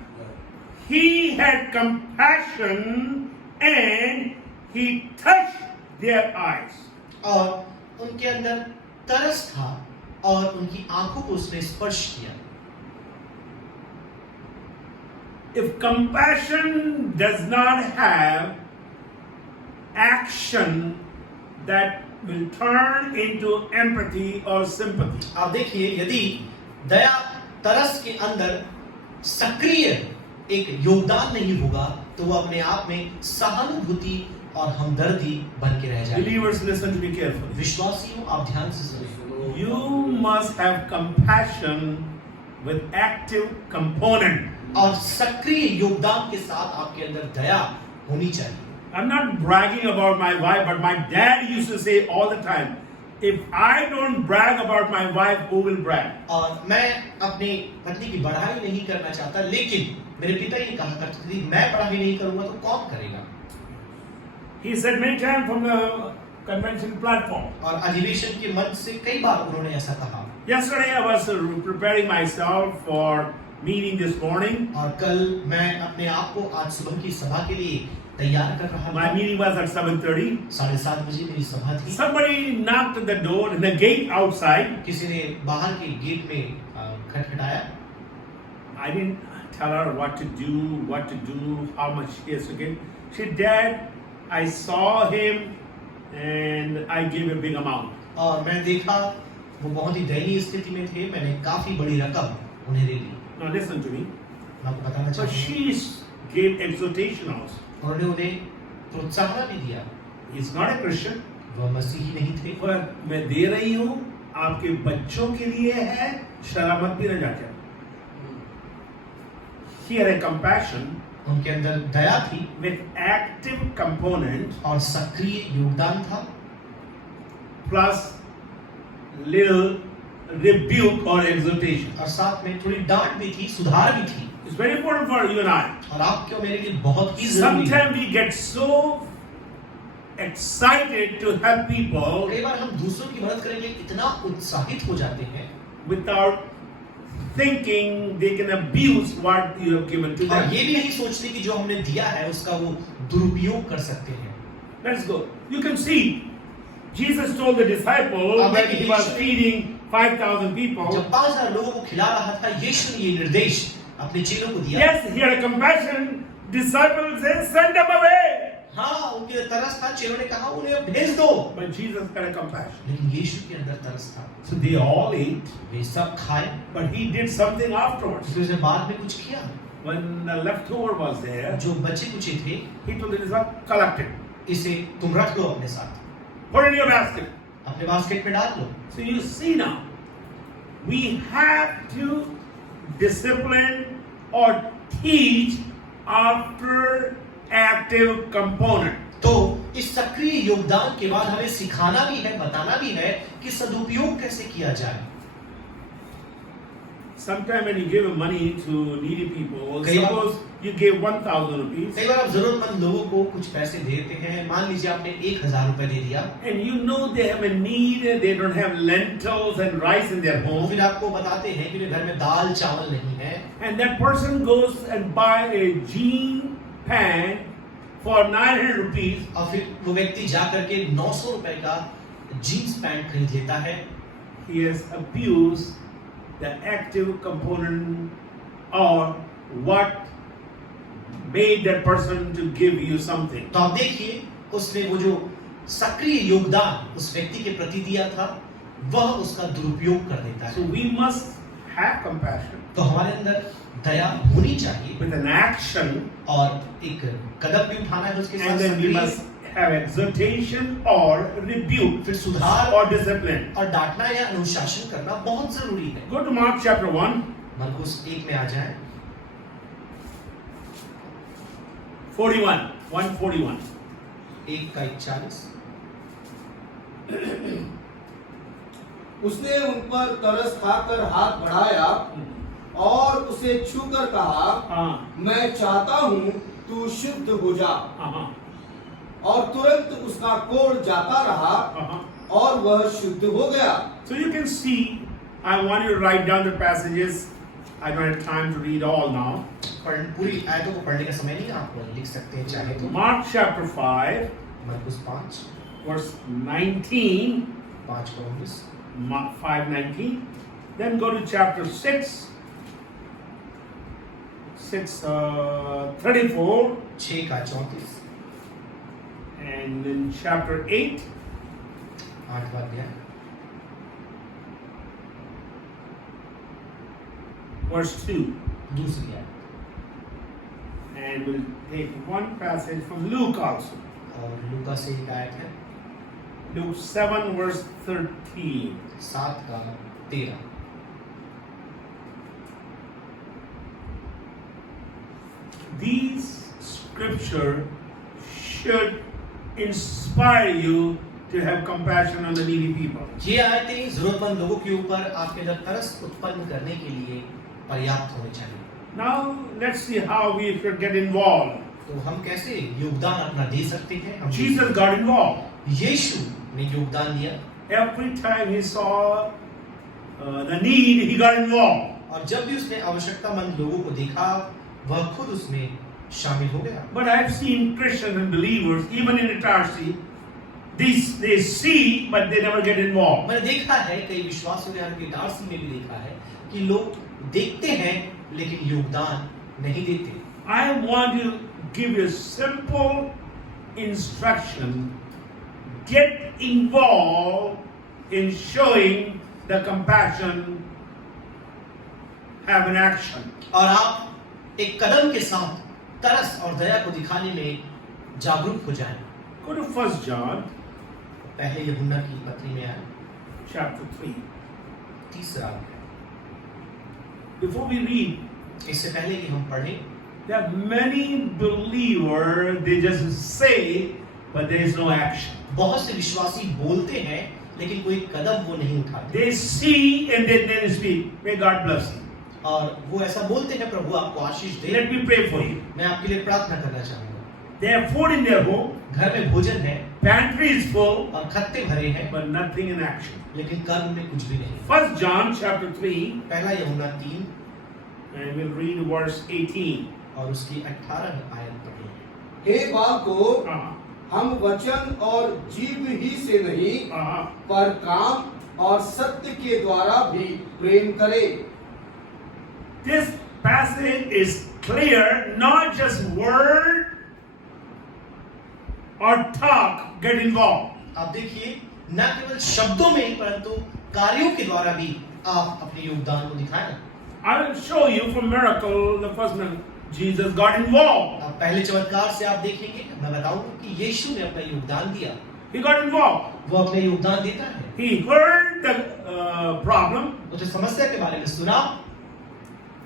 He had compassion and he touched their eyes. और उनके अंदर तरस था और उनकी आंखों को उसने स्पर्श किया। If compassion does not have action that will turn into empathy or sympathy, आप देखिए यदि दया तरस के अंदर सक्रिय एक योगदान नहीं होगा तो तो वो अपने आप में सहानुभूति और हमदर्दी बन के रह जाएगी। Believers, listen to me carefully. विश्वासियों, आप ध्यान से सुनिए। You must have compassion with active component. और सक्रिय योगदान के साथ आपके अंदर दया होनी चाहिए। I'm not bragging about my wife, but my dad used to say all the time, if I don't brag about my wife, who will brag? और मैं अपनी पत्नी की बढ़ाई नहीं करना चाहता, लेकिन मेरे पिता ये कहा करते थे, मैं बढ़ाई नहीं करूंगा तो कौन करेगा? He said many times from the convention platform. और अधिवेशन के मंच से कई बार उन्होंने ऐसा कहा। Yesterday I was preparing myself for meeting this morning. और कल मैं अपने आप को आज सुबह की सभा के लिए तैयार कर रहा My था। meeting was at 7:30. 7:30 बजे मेरी सभा थी। Somebody knocked at the door in the gate outside. किसी ने बाहर के गेट में खटखटाया। I didn't tell her what to do, how much she has to give. She said, Dad, I saw him and I gave a big amount. और मैं देखा वो बहुत ही दयनीय स्थिति में थे, मैंने काफी बड़ी रकम उन्हें दे दी। Now listen to me. मैं आपको बताना But चाहूँगा। she gave exhortation also. उन्होंने उन्हें प्रोत्साहन भी दिया। He's not a Christian. वह मसीही नहीं थे। पर मैं दे रही हूँ, आपके बच्चों के लिए है, शराब मत पीना जाके। She had a compassion उनके अंदर दया थी with active component और सक्रिय योगदान था, plus little rebuke or exhortation. और साथ में थोड़ी डांट भी थी, सुधार भी थी। It's very important for you and I. और आपके और मेरे लिए बहुत ही जरूरी है। Sometimes we get so excited to help people कई बार हम दूसरों की मदद करने के लिए इतना उत्साहित हो जाते हैं without thinking they can abuse what you have given to और them. ये भी नहीं सोचते कि जो हमने दिया है उसका वो दुरुपयोग कर सकते हैं। Let's go. You can see Jesus told the disciples अब when he was Yeshu- feeding 5,000 people. जब 5,000 लोगों को खिला रहा था, यीशु ने ये निर्देश अपने चेलों को दिया। Yes, he had a compassion. Disciples said, send them away. हाँ, उनके तरस था, चेलों ने कहा उन्हें अब भेज दो। But Jesus had a compassion. लेकिन यीशु के अंदर तरस था। So they all ate, वे सब खाए, but he did something afterwards. फिर उसने बाद में कुछ किया। When the leftover was there, जो बचे कुचे थे, he told the disciples, collect it. इसे तुम रख लो अपने साथ, Put it in your basket. अपने बास्केट में डाल लो। So you see now, we have to discipline or teach after active component. तो इस सक्रिय योगदान के बाद हमें सिखाना भी है, बताना भी है कि सदुपयोग कैसे किया जाए। Sometimes when you give money to needy people, कई बार- suppose you gave 1,000 rupees, कई बार आप जरूरतमंद लोगों को कुछ पैसे देते हैं। मान लीजिए आपने 1,000 रुपए दे दिया, and you know they have a need, they don't have lentils and rice in their home, फिर आपको बताते हैं कि उनके घर में दाल चावल नहीं है, and that person goes and buy a jean pant for 900 rupees, और फिर वो व्यक्ति जा करके 900 रुपए का जीन्स पैंट खरीद लेता है। he has abused the active component or what made that person to give you something. तो आप देखिए, उसने वो जो सक्रिय योगदान उस व्यक्ति के प्रति दिया था, वह उसका दुरुपयोग कर देता So है। we must have compassion तो हमारे अंदर दया होनी चाहिए with an action, और एक कदम भी उठाना है उसके साथ। and then we सक्रिय must have exhortation or rebuke फिर सुधार or discipline. और डांटना या अनुशासन करना बहुत जरूरी है। Go to Mark chapter 1, मरकुस 1 में आ जाए, 41, 141. 1 का 41। उसने उन पर तरस खाकर हाथ बढ़ाया और उसे छूकर कहा, हाँ, मैं चाहता हूँ तू शुद्ध हो जा। हाँ, और तुरंत उसका कोढ़ जाता रहा हाँ. और वह शुद्ध हो गया। So you can see, I want you to write down the passages. I don't have time to read all now. पूरी आयतों को पढ़ने का समय नहीं है, आप लिख सकते हैं चाहे तो। Mark chapter 5, मरकुस 5, verse 19, 5 का 19, Mark 5:19. Then go to chapter 6, 34, 6 का 34, and then chapter 8, 8वां अध्याय, verse 2. दूसरी आयत। And we'll take one passage from Luke also. और लूका से एक आयत है Luke 7 verse 13. 7:13। These scripture should inspire you to have compassion on the needy people. ये आयतें जरूरतमंद लोगों के ऊपर आपके अंदर तरस उत्पन्न करने के लिए पर्याप्त होनी चाहिए। Now let's see how we should get involved. तो हम कैसे योगदान अपना दे सकते हैं? हम Jesus got involved. यीशु ने योगदान दिया Every time he saw the need, he got involved. और जब भी उसने आवश्यकतामंद लोगों को देखा वह खुद उसमें शामिल हो गया। But I've seen Christians and believers, even in Itarsi, they see but they never get involved. मैंने देखा है कई विश्वासियों ने हमारे इटारसी में भी देखा है कि लोग देखते हैं लेकिन योगदान नहीं देते। I want to give you a simple instruction. Get involved in showing the compassion, have an action. और आप एक कदम के साथ तरस और दया को दिखाने में जागरूक हो जाएं। Go to 1 John पहले यूहन्ना की पत्री में आए chapter 3. 3 अध्याय। Before we read, इससे पहले कि हम पढ़ें, there are many believers, they just say, but there is no action. बहुत से विश्वासी बोलते हैं लेकिन कोई कदम वो नहीं उठाते। They see and then they speak. May God bless you. और वो ऐसा बोलते हैं प्रभु आपको आशीष दे। Let me pray for you. मैं आपके लिए प्रार्थना करना चाहूंगा। They have food in their home, घर में भोजन है, pantry is full, और खत्ते भरे हैं, but nothing in action. लेकिन कर्म में कुछ भी नहीं। 1 John chapter 3, पहला यूहन्ना 3 and we'll read verse 18. और उसकी 18 आयत पढ़ें। हे बालको, Uh-huh. हम वचन और जीव ही से नहीं Uh-huh. पर काम और सत्य के द्वारा भी प्रेम करें। This passage is clear, not just word or talk, get involved. आप देखिए न केवल शब्दों में परंतु कार्यों के द्वारा भी आप अपने योगदान को दिखाएं। I will show you from miracle, the first miracle, Jesus got involved. आप पहले चमत्कार से आप देखेंगे, मैं बताऊंगा कि यीशु ने अपना योगदान दिया। He got involved. वो अपने योगदान देता है। He heard the problem उसने समस्या के बारे में सुना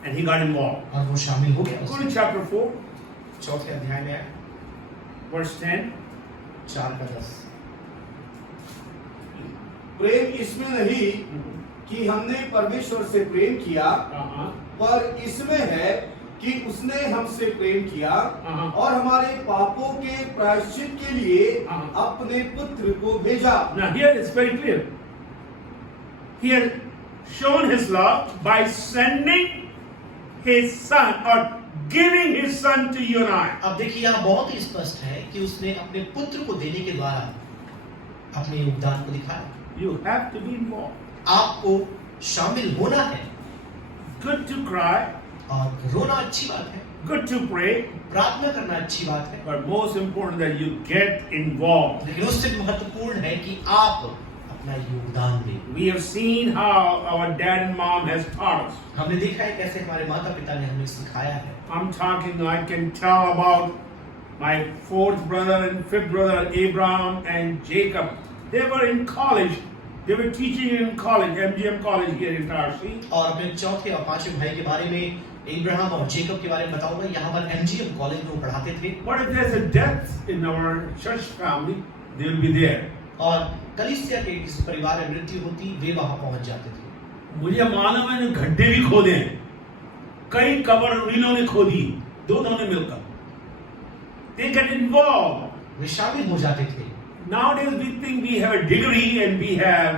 and he got involved. और वो शामिल हो गया। Go to chapter 4, चौथे अध्याय में आए verse 10. 4:10। प्रेम इसमें नहीं कि हमने परमेश्वर से प्रेम किया, Uh-huh. पर इसमें है कि उसने हमसे प्रेम किया और हमारे पापों के प्रायश्चित के लिए अपने पुत्र को भेजा। Now here it's very clear. He has shown his love by sending his son or giving his son to you and I. अब देखिए यहाँ बहुत ही स्पष्ट है कि उसने अपने पुत्र को देने के द्वारा अपने योगदान को दिखाया। You have to be involved. आपको शामिल होना है। Good to cry, और रोना अच्छी बात है, good to pray, प्रार्थना करना अच्छी बात है, but most important that you get involved. लेकिन उससे भी महत्वपूर्ण है कि आप अपना योगदान दें। We have seen how our dad and mom has taught us. हमने देखा है कैसे हमारे माता पिता ने हमें सिखाया है। I'm talking, I can tell about my fourth brother and fifth brother, Abraham and Jacob. They were in college. They were teaching in college, MGM college here in Tarsi. और अपने चौथे और पांचवें भाई के बारे में, इब्राहिम और जेकब के बारे में बताऊंगा। यहाँ पर MGM कॉलेज में वो पढ़ाते थे। What if there's a death in our church family? They will be there. और कलीसिया के किसी परिवार में मृत्यु होती, वे वहां पहुंच जाते थे। मुझे मालूम है गड्ढे भी खोदे हैं, कई कब्र इन्होंने खोदी, दोनों ने मिलकर। They get involved. वे शामिल हो जाते थे। Nowadays we think we have a degree and we have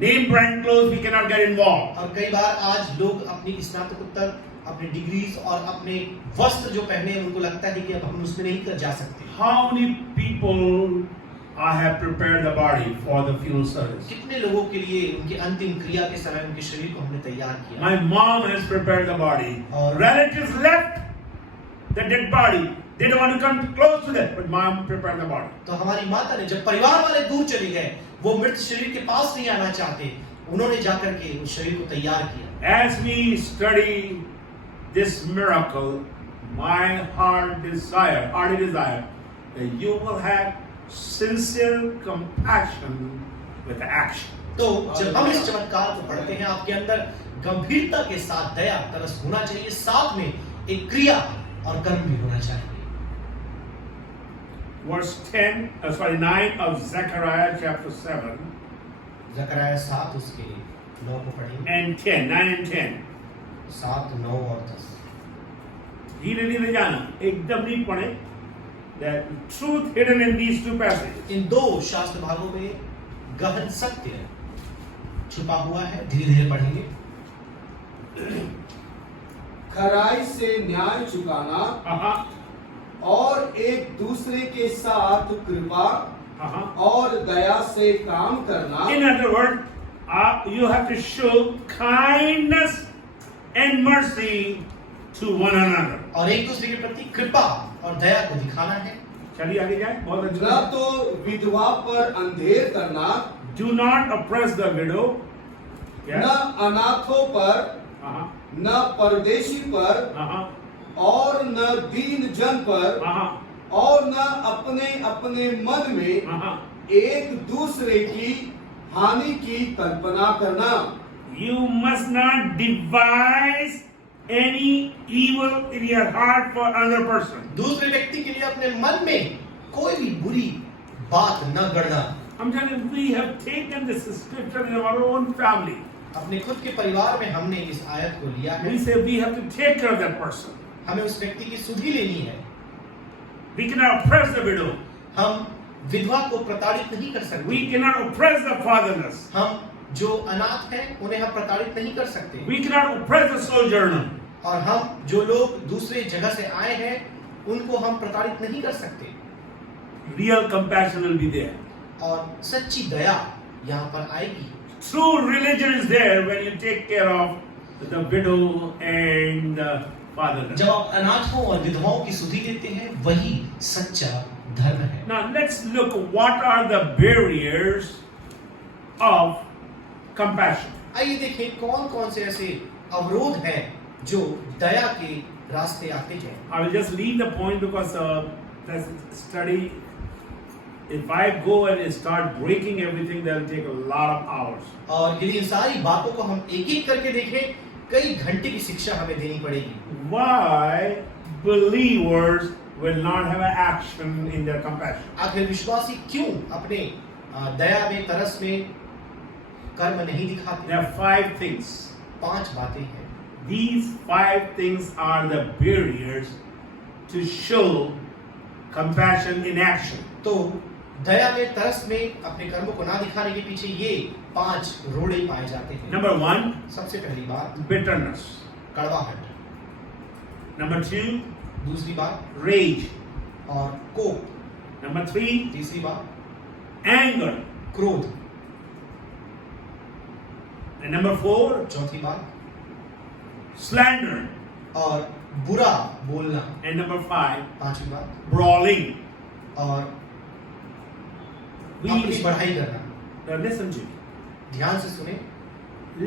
name brand clothes, we cannot get involved. और कई बार आज लोग अपनी स्नातकोत्तर, अपने डिग्रीज और अपने वस्त्र जो पहने हैं, उनको लगता है कि अब हम उसमें नहीं जा सकते। How many people I have prepared the body for the funeral service? कितने लोगों के लिए उनकी अंतिम क्रिया के समय उनके शरीर को हमने तैयार किया। My mom has prepared the body. और Relatives left the dead body. They don't want to come close to that, but mom prepared the body. तो हमारी माता ने, जब परिवार वाले दूर चले गए, वो मृत शरीर के पास नहीं आना चाहते, उन्होंने जाकर के उस शरीर को तैयार किया। As we study this miracle, my hearty desire, that you will have sincere compassion with action. तो जब हम इस चमत्कार को पढ़ते हैं, आपके अंदर गंभीरता के साथ दया तरस होना चाहिए, साथ में एक क्रिया और कर्म भी होना चाहिए। Verse 9 of Zechariah chapter 7 ज़करयाह 7 उसके 9 को पढ़ेंगे, and 10, 9 and 10. 7, 9 और 10। धीरे धीरे जाना, एकदम नहीं पढ़े. The truth hidden in these two passages. इन दो शास्त्र भागों में गहन सत्य छुपा हुआ है, धीरे धीरे पढ़ेंगे। खराई से न्याय चुकाना और एक दूसरे के साथ कृपा और दया से काम करना। In other words, you have to show kindness and mercy to one another. और एक दूसरे के प्रति कृपा और दया को दिखाना है। चलिए आगे जाए, बहुत न अच्छा। तो विधवा पर अंधेर करना, Do not oppress the widow. न अनाथों पर, न परदेशी पर और न दीन जन पर और न अपने अपने मन में एक दूसरे की हानि की कल्पना करना। You must not devise any evil in your heart for another person. दूसरे व्यक्ति के लिए अपने मन में कोई भी बुरी बात न गढ़ना। I'm telling you, we have taken this scripture in our own family. अपने खुद के परिवार में हमने इस आयत को लिया है। We say we have to take care of that person. हमें उस व्यक्ति की सुधि लेनी है। We cannot oppress the widow. हम विधवा को प्रताड़ित नहीं कर सकते। We cannot oppress the fatherless. हम जो अनाथ हैं उन्हें हम प्रताड़ित नहीं कर सकते। We cannot oppress the sojourner. और हम जो लोग दूसरे जगह से आए हैं उनको हम प्रताड़ित नहीं कर सकते। Real compassion will be there. और सच्ची दया यहाँ पर आएगी। True religion is there when you take care of the widow and the fatherless. जब आप अनाथों और विधवाओं की सुधि देते हैं, वही सच्चा धर्म है। Now let's look what are the barriers of compassion. आइए देखें कौन कौन से ऐसे अवरोध हैं जो दया के रास्ते आते हैं। I will just leave the point because the study, if I go and start breaking everything, that will take a lot of hours. और यदि इन सारी बातों को हम एक एक करके देखें, कई घंटे की शिक्षा हमें देनी पड़ेगी। Why believers will not have an action in their compassion? आखिर विश्वासी क्यों अपने दया में, तरस में कर्म नहीं दिखाते? There are 5 things. 5 बातें हैं। These 5 things are the barriers to show compassion in action. तो दया में, तरस में अपने कर्मों को ना दिखाने के पीछे ये 5 रोड़े पाए जाते हैं। Number 1, सबसे पहली बात bitterness. कड़वाहट, Number 2, दूसरी बात rage. और कोप, Number 3, तीसरी बात anger. क्रोध, And number 4, चौथी बात slander. और बुरा बोलना, And number 5, पांचवी बात brawling. और We अपनी बढ़ाई करना। now listen to me. ध्यान से सुने,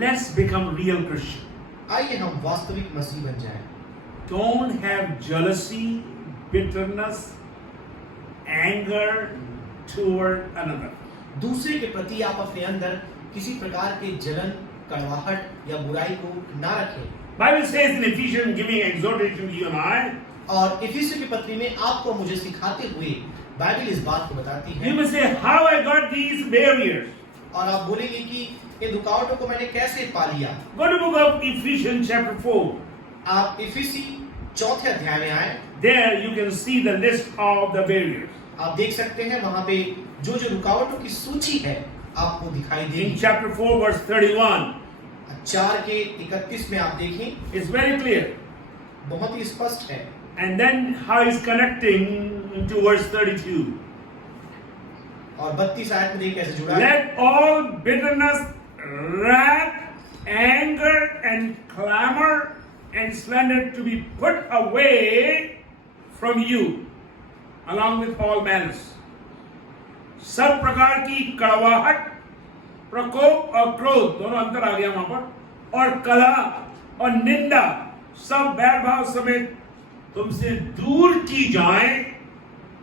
Let's become real Christian. आइए हम वास्तविक मसीह बन जाएं। Don't have jealousy, bitterness, anger toward another. दूसरे के प्रति आप अपने अंदर किसी प्रकार के जलन, कड़वाहट या बुराई को ना रखें। Bible says in Ephesians, giving exhortation to you and I, और इफिसियों की पत्री में आपको मुझे सिखाते हुए बाइबल इस बात को बताती है। you may say, how I got these barriers. और आप बोलेंगे कि इन रुकावटों को मैंने कैसे पा लिया। Go to book of Ephesians chapter 4. आप इफिसी 4थे अध्याय में आए, There you can see the list of the barriers. आप देख सकते हैं वहां पे जो जो रुकावटों की सूची है आपको दिखाई In देगी। chapter 4 verse 31, 4 के 31 में आप देखें, it's very clear. बहुत ही स्पष्ट है। And then how he's connecting to verse 32. और 32 आयत में देखिए कैसे जुड़ा है। Let all bitterness, wrath, anger, and clamor and slander to be put away from you, along with all malice. सब प्रकार की कड़वाहट, प्रकोप और क्रोध, दोनों अंतर आ गया वहां पर, और कलह और निंदा, सब बैर भाव समेत तुमसे दूर की जाए,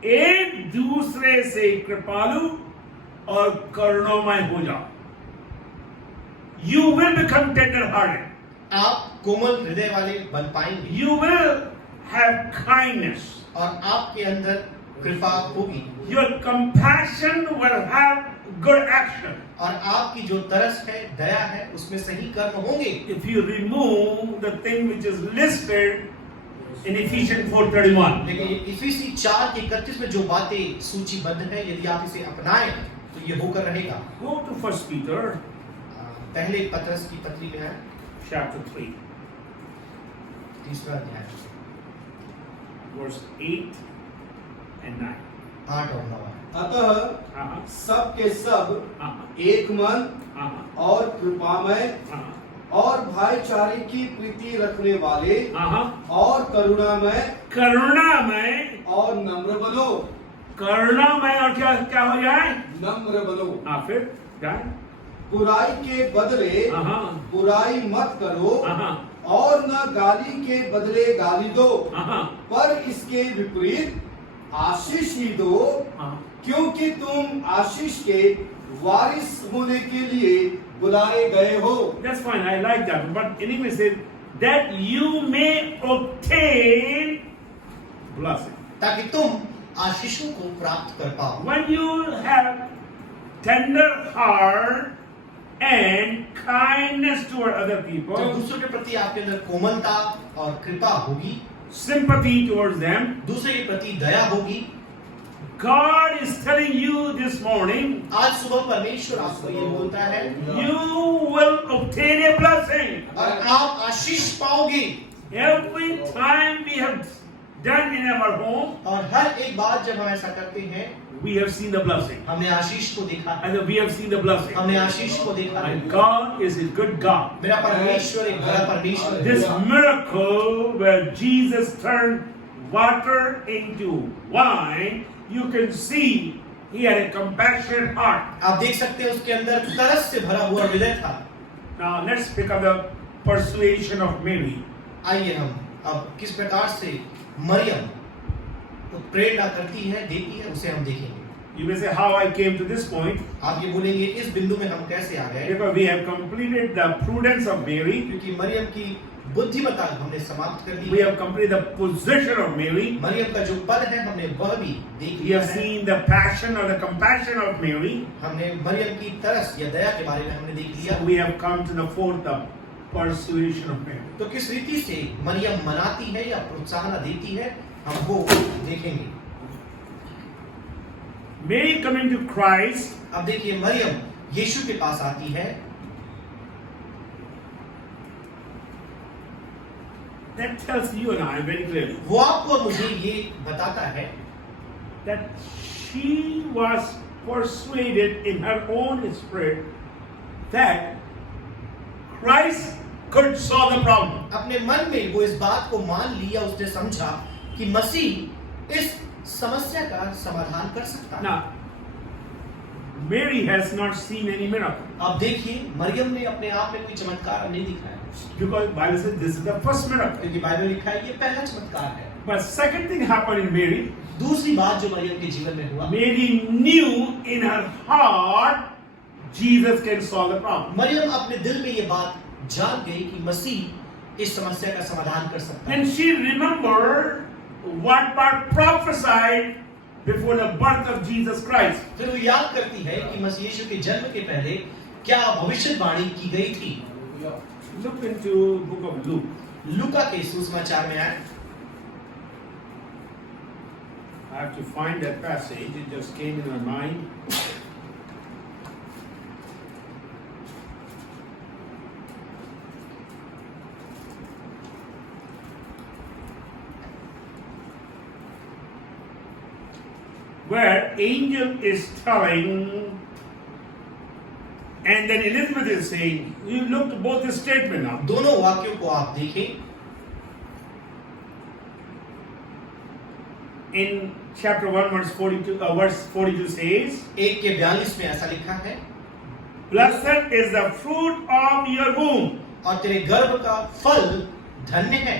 एक दूसरे से कृपालु और करुणामय हो जाओ. You will become tender-hearted. आप कोमल हृदय वाले बन पाएंगे You will have kindness. और आपके अंदर कृपा होगी Your compassion will have good action. और आपकी जो तरस है, दया है, उसमें सही कर्म होंगे. If you remove the thing which is listed in Ephesians 4:31, लेकिन इफिसी 4:31 में जो बातें सूचीबद्ध है, यदि आप इसे अपनाएं तो ये होकर रहेगा. go to 1 Peter पहले पत्रस की पत्री में है chapter 3, 3रा अध्याय verse 8 and 9. 8 और 9. अतः Uh-huh. सब के सब Uh-huh. एक मन Uh-huh. और कृपामय Uh-huh. और भाईचारे की प्रीति रखने वाले Uh-huh. और करुणामय करुणामय और नम्र बनो. करुणामय और क्या क्या हो जाए? नम्र बनो. फिर क्या? बुराई के बदले Uh-huh. बुराई मत करो Uh-huh. और न गाली के बदले गाली दो, Uh-huh. पर इसके विपरीत आशीष ही दो, Uh-huh. क्योंकि तुम आशीष के वारिस होने के लिए बुलाए गए हो. That's fine. I like that. But in English it says that you may obtain blessing. ताकि तुम आशीषों को प्राप्त कर पाओ. When you have tender heart and kindness toward other जब people, दूसरों के प्रति आपके अंदर कोमलता और कृपा होगी, sympathy towards them, दूसरे के प्रति दया होगी. God is telling you this morning, आज सुबह परमेश्वर आपको ये बोलता है you will obtain a blessing. और आप आशीष पाओगे. Every time we have done in our home, और हर एक बार जब हम ऐसा करते हैं, we have seen the blessing. हमने आशीष को देखा है. And we have seen the blessing. हमने आशीष को देखा है. And God is a good God. मेरा परमेश्वर एक बड़ा परमेश्वर है. This miracle where Jesus turned water into wine, you can see he had a compassionate heart. आप देख सकते हैं उसके अंदर तरस से भरा हुआ हृदय था. Now let's pick up the persuasion of Mary. आइए हम अब किस प्रकार से मरियम प्रेरणा करती है, देती है, उसे हम देखेंगे. You may say how I came to this point. आप ये बोलेंगे इस बिंदु में हम कैसे आ गए, Because we have completed the prudence of Mary. क्योंकि मरियम की बुद्धिमत्ता हमने समाप्त कर दी We है. have completed the position of Mary. Maryam का जो पद है हमने वह भी देख We लिया have है. seen the passion or the compassion of Mary. हमने मरियम की तरस या दया के बारे में हमने देख लिया. We have come to the fourth, the persuasion of Mary. तो किस रीति से मरियम मनाती है या प्रोत्साहन देती है, हम वो देखेंगे. Mary coming to Christ, अब देखिए मरियम यीशु के पास आती है. that tells you and I very clearly वो आपको और मुझे ये बताता है that she was persuaded in her own spirit that Christ could solve the problem. अपने मन में वो इस बात को मान लिया, उसने समझा कि मसीह इस समस्या का समाधान कर सकता है. Now, Mary has not seen any miracle अब देखिए मरियम ने अपने आप में कोई चमत्कार नहीं दिखाया, because Bible says this is the first miracle. क्योंकि बाइबल लिखा है ये पहला चमत्कार है. But second thing happened in Mary. दूसरी बात जो मरियम के जीवन में हुआ, Mary knew in her heart Jesus can solve the problem. Maryam अपने दिल में ये बात जान गई कि मसीह इस समस्या का समाधान कर सकता है. And she remembered what part prophesied before the birth of Jesus Christ. फिर वो याद करती है कि मसीह यीशु के जन्म के पहले क्या भविष्यवाणी की गई थी. Look into book of Luke. लूका के सुसमाचार में आए. I have to find that passage. It just came in my mind. Where angel is telling, and then Elizabeth is saying, you look at both the statement now. दोनों वाक्यों को आप देखें. In chapter 1 verse 42 says, 1 के 42 में ऐसा लिखा है, blessed is the fruit of your womb. और तेरे गर्भ का फल धन्य है.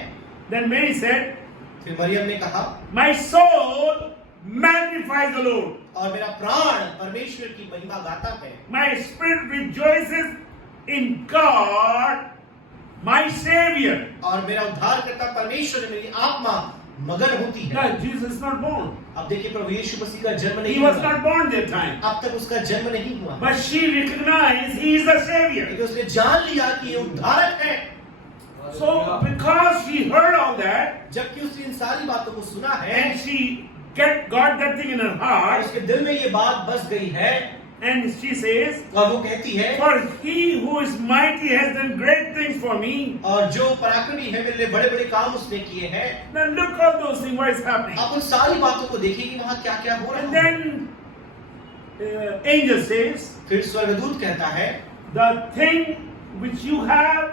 Then Mary said, फिर मरियम ने कहा, My soul magnifies the Lord. और मेरा प्राण परमेश्वर की महिमा गाता है, My spirit rejoices in God, my Savior. और मेरा उद्धारकर्ता परमेश्वर में मेरी आत्मा मगन होती है। Now, Jesus is not born. अब देखिए, प्रभु यीशु मसीह का जन्म नहीं He was हुआ, not born that time. अब तक उसका जन्म नहीं हुआ, But she recognized he is the Savior. लेकिन उसने जान लिया कि ये उद्धारक है। So, because she heard all that, जबकि उसने इन सारी बातों को सुना है and she got that thing in her और heart, उसके दिल में ये बात बस गई है, and she says, और वो कहती है, For he who is mighty has done great things for me. और जो पराक्रमी है मेरे लिए बड़े बड़े काम उसने किए हैं। Now look at those things, what is happening. आप उन सारी बातों को देखिए कि वहाँ क्या क्या हो And रहा है। then angel says, फिर स्वर्गदूत कहता है, The thing which you have,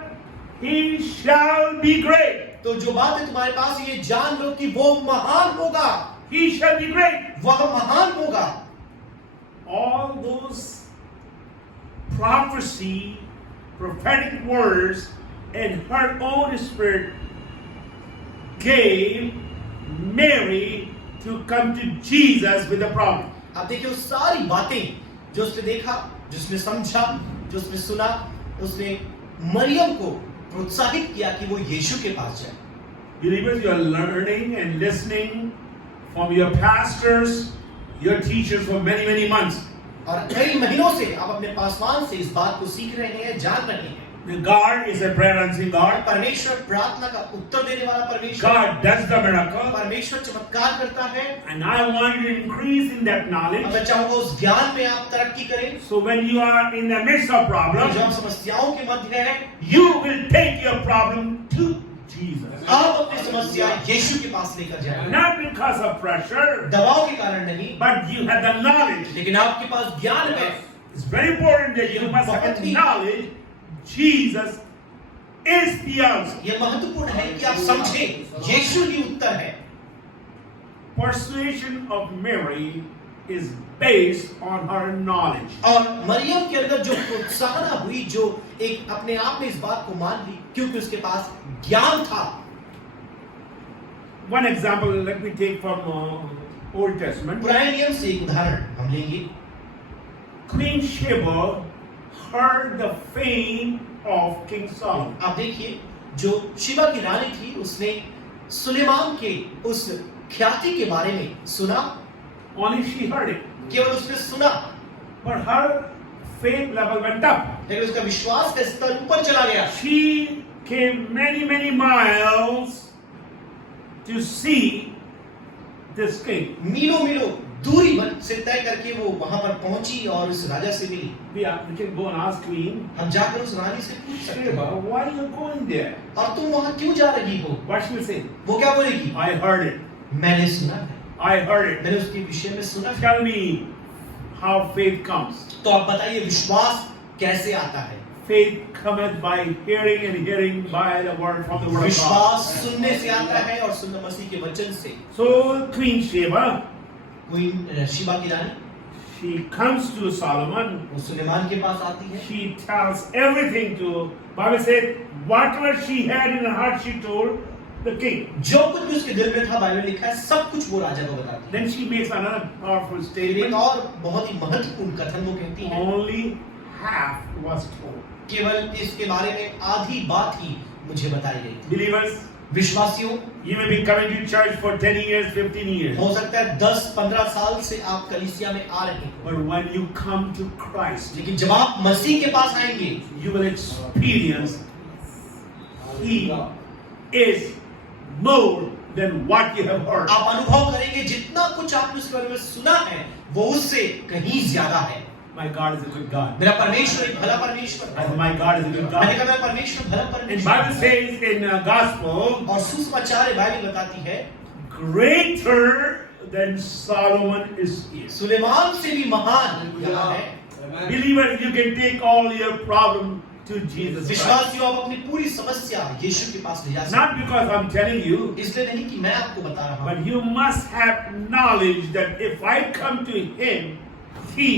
he shall be great. तो जो बात है तुम्हारे पास, ये जान लो कि वो महान होगा, He shall be great. वह महान होगा। All those prophecy, prophetic words, and her own spirit gave Mary to come to Jesus with a problem. अब देखिए, उस सारी बातें जो उसने देखा, जो उसने समझा, जो उसने सुना, उसने मरियम को प्रोत्साहित किया कि वो यीशु के पास जाए। Believers, you are learning and listening from your pastors, your teachers for many, many months. और कई महीनों से आप अपने पासवान से इस बात को सीख रहे हैं, जान रहे हैं। God is a prayer answering God. परमेश्वर प्रार्थना का उत्तर देने वाला परमेश्वर, God does the miracle. परमेश्वर चमत्कार करता है। And I want you to increase in that अब knowledge. मैं चाहूंगा उस ज्ञान में आप तरक्की करें। So when you are in the midst of problems, जो आप समस्याओं के मध्य है, you will take your problem to Jesus. आप अपनी समस्या यीशु के पास लेकर जाएं। Not because of pressure, दबाव के कारण नहीं, but you have the knowledge. लेकिन आपके पास ज्ञान है। It's very important that you must have the knowledge. Jesus is the answer. यह महत्वपूर्ण है कि आप समझें, यीशु ही उत्तर है। Persuasion of Mary is based on her knowledge. और मरियम के अंदर जो प्रोत्साहन हुई, जो एक अपने आप में इस बात को मान ली, क्योंकि उसके पास ज्ञान था। One example, let me take from Old Testament. पुराने नियम से एक उदाहरण हम लेंगे। Queen Sheba heard the fame of King Solomon. आप देखिए, जो शिवा की रानी थी, उसने सुलेमान के उस ख्याति के बारे में सुना। Only she heard it. केवल उसने सुना, But her faith level went up. लेकिन उसका विश्वास का स्तर ऊपर चला गया। She came many, many miles to see this king. मीलों मीलों दूरी से तय करके वो वहां पर पहुंची और उस राजा से मिली। We can go and ask Queen हम जाकर उस रानी से पूछ सकते Sheba, हैं, why are you going there? और तुम वहां क्यों जा रही हो? What she will say? वो क्या बोलेगी? I heard it. मैंने सुना है, I heard it. मैंने उसके विषय में सुना है। Tell me how faith comes. तो आप बताइए, विश्वास कैसे आता है? Faith cometh by hearing, and hearing by the word from the word of विश्वास God. सुनने से आता है और सुनना मसीह के वचन से। So Queen Sheba, queen Shiba की रानी, she comes to Solomon. वो सुलेमान के पास आती है। She tells everything to. Bible said whatever she had in her heart, she told the king. जो कुछ भी उसके दिल में था, बाइबल में लिखा है, सब कुछ वो राजा को बताती है। Then she makes another powerful फिर एक statement. और बहुत ही महत्वपूर्ण कथन वो कहती है, Only half was told. केवल इसके बारे में आधी बात ही मुझे बताई गई थी। Believers, विश्वासियों, you may be coming to church for 10 years, 15 years. हो सकता है 10-15 साल से आप कलीसिया में आ रहे हैं, But when you come to Christ, लेकिन जब आप मसीह के पास आएंगे, you will experience He is more than what you have heard. आप अनुभव करेंगे जितना कुछ आपने उसके बारे में सुना है, वो उससे कहीं ज्यादा है। My God is a good God. मेरा परमेश्वर एक भला परमेश्वर है। And my God is a good मैंने God. कहा मेरा परमेश्वर भला And परमेश्वर Bible है। says in Gospel, और सुसमाचार बाइबल बताती है, greater than Solomon is he. Suleman से भी महान यहाँ है। Believers, you can take all your problem to Jesus Christ. विश्वासियों, आप अपनी पूरी समस्या यीशु के पास ले जा सकते Not because I'm telling you, हैं। इसलिए नहीं कि मैं आपको बता रहा हूँ, but you must have knowledge that if I come to Him, He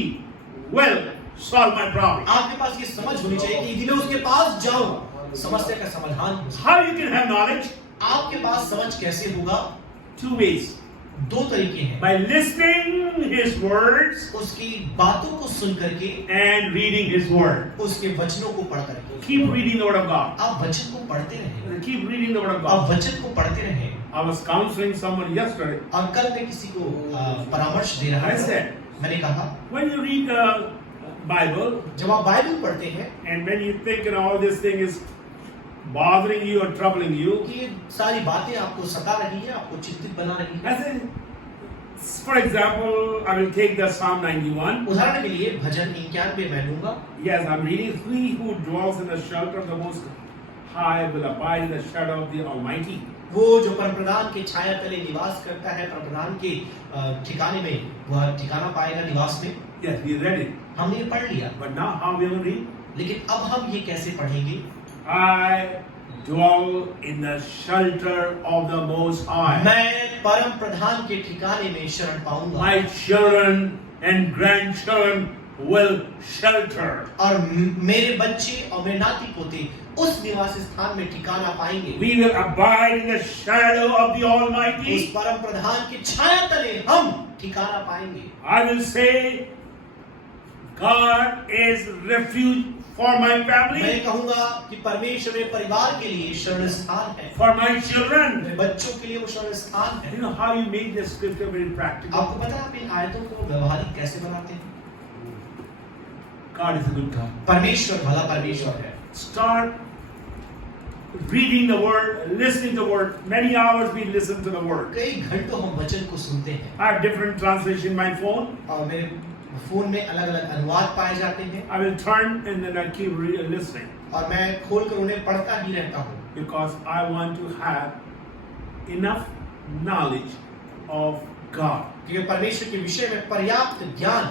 will solve my problem. आपके पास ये समझ होनी चाहिए कि यदि मैं उसके पास जाऊं, समस्या का समाधान हो सकता How you can have knowledge? है। आपके पास समझ कैसे होगा? two ways. दो तरीके हैं, By listening his words उसकी बातों को सुन करके, and reading his word. उसके वचनों को पढ़ करके। Keep reading the word of God. आप वचन को पढ़ते रहें, Keep reading the word of आप God. वचन को पढ़ते रहें। I was counseling someone yesterday. और कल मैं किसी को परामर्श दे रहा I था, said, मैंने कहा when you read the Bible जब आप बाइबल पढ़ते हैं and when you think all this thing is bothering you or troubling you, कि ये सारी बातें आपको सता रही है, आपको चिंतित बना रही है। I said, for example, I will take the Psalm 91. उदाहरण के लिए भजन 91 मैं लूंगा। Yes, I'm reading. He who dwells in the shelter of the Most High will abide in the shadow of the Almighty. वो जो परमप्रधान के छाया तले निवास करता है, परमप्रधान के ठिकाने में वह ठिकाना पाएगा निवास में। Yes, we read it. हमने ये पढ़ लिया, But now how we will read? लेकिन अब हम ये कैसे पढ़ेंगे? I dwell in the shelter of the Most High. मैं परम प्रधान के ठिकाने में शरण पाऊंगा। My children and grandchildren will shelter. और मेरे बच्चे और मेरे नाती पोते उस निवास स्थान में ठिकाना पाएंगे। We will abide in the shadow of the उस Almighty. परम प्रधान की छाया तले हम ठिकाना पाएंगे। I will say, God is refuge for my मैं family, कहूंगा कि परमेश्वर मेरे परिवार के लिए शरण स्थान है, for my children. मेरे बच्चों के लिए वो शरण स्थान है। You know how you make this scripture very practical? आपको पता है आप इन आयतों को व्यवहारिक कैसे बनाते हैं? God is a good God. परमेश्वर भला परमेश्वर है। Start reading the word, listening to the word. Many hours we listen to the word. कई घंटों हम वचन को सुनते हैं I have different translation in my phone. और मेरे फोन में अलग अलग अनुवाद पाए जाते हैं I will turn and then I keep listening और मैं खोलकर उन्हें पढ़ता ही रहता हूँ, because I want to have enough knowledge of God. क्योंकि परमेश्वर के विषय में पर्याप्त ज्ञान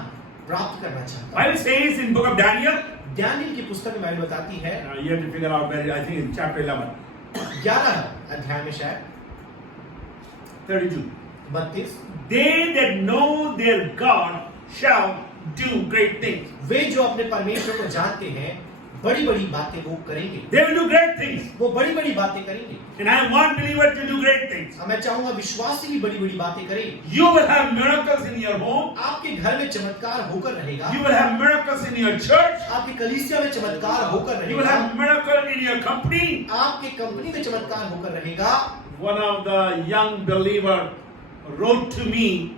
प्राप्त करना चाहता हूँ। Bible says in book of Daniel, Daniel की पुस्तक में बाइबल बताती है, you have to figure out where, I think in chapter 11, 11 अध्याय में शायद 32. 32, They that know their God shall do great things. वे जो अपने परमेश्वर को जानते हैं बड़ी बड़ी बातें वो करेंगे, They will do great things. वो बड़ी बड़ी बातें करेंगे। And I want believer to do great things. और मैं चाहूंगा विश्वासी भी बड़ी बड़ी बातें करें। You will have miracles in your home. आपके घर में चमत्कार होकर रहेगा, You will have miracles in your church. आपकी कलीसिया में चमत्कार होकर You will रहेगा, have miracle in your company. आपके कंपनी में चमत्कार होकर रहेगा। One of the young believer wrote to me,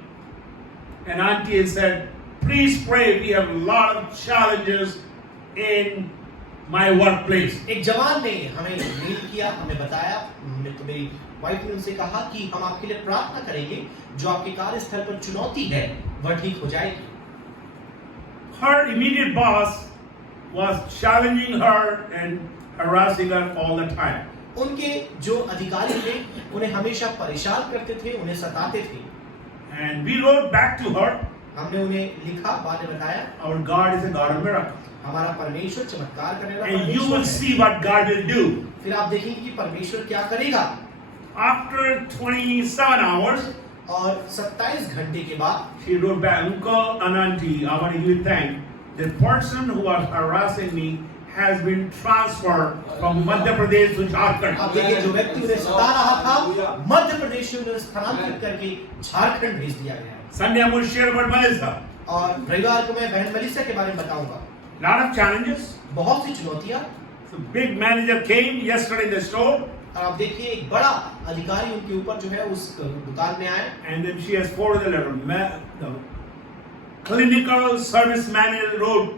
and auntie said, please pray, we have a lot of challenges in my workplace. एक जवान ने हमें मेल किया, हमें बताया, तो मेरी वाइफ ने उनसे कहा कि हम आपके लिए प्रार्थना करेंगे, जो आपके कार्यस्थल पर चुनौती है वह ठीक हो जाएगी। Her immediate boss was challenging her and harassing her all the time. उनके जो अधिकारी थे उन्हें हमेशा परेशान करते थे, उन्हें सताते थे। And we wrote back to her, हमने उन्हें लिखा, बाद में बताया, our God is a God of miracles. हमारा परमेश्वर चमत्कार करने वाला And you परमेश्वर will है। see what God will do. फिर आप देखेंगे कि परमेश्वर क्या करेगा। After 27 hours, और 27 घंटे के बाद she wrote back, Uncle and Auntie, I want to give you thanks. The person who was harassing me has been transferred from Madhya Pradesh to Jharkhand. आप देखिए जो व्यक्ति उन्हें सता रहा था मध्य प्रदेश में उन्हें स्थानांतरित करके झारखंड भेज दिया गया है। Sunday I will share about Melissa. और रविवार को मैं बहन मलिसा के बारे में बताऊंगा। Lot of challenges. बहुत सी चुनौतियां। So big manager came yesterday in the store, और आप देखिए एक बड़ा अधिकारी उनके ऊपर जो है उस दुकान में आए, and then she has forwarded the letter. The clinical service manager wrote,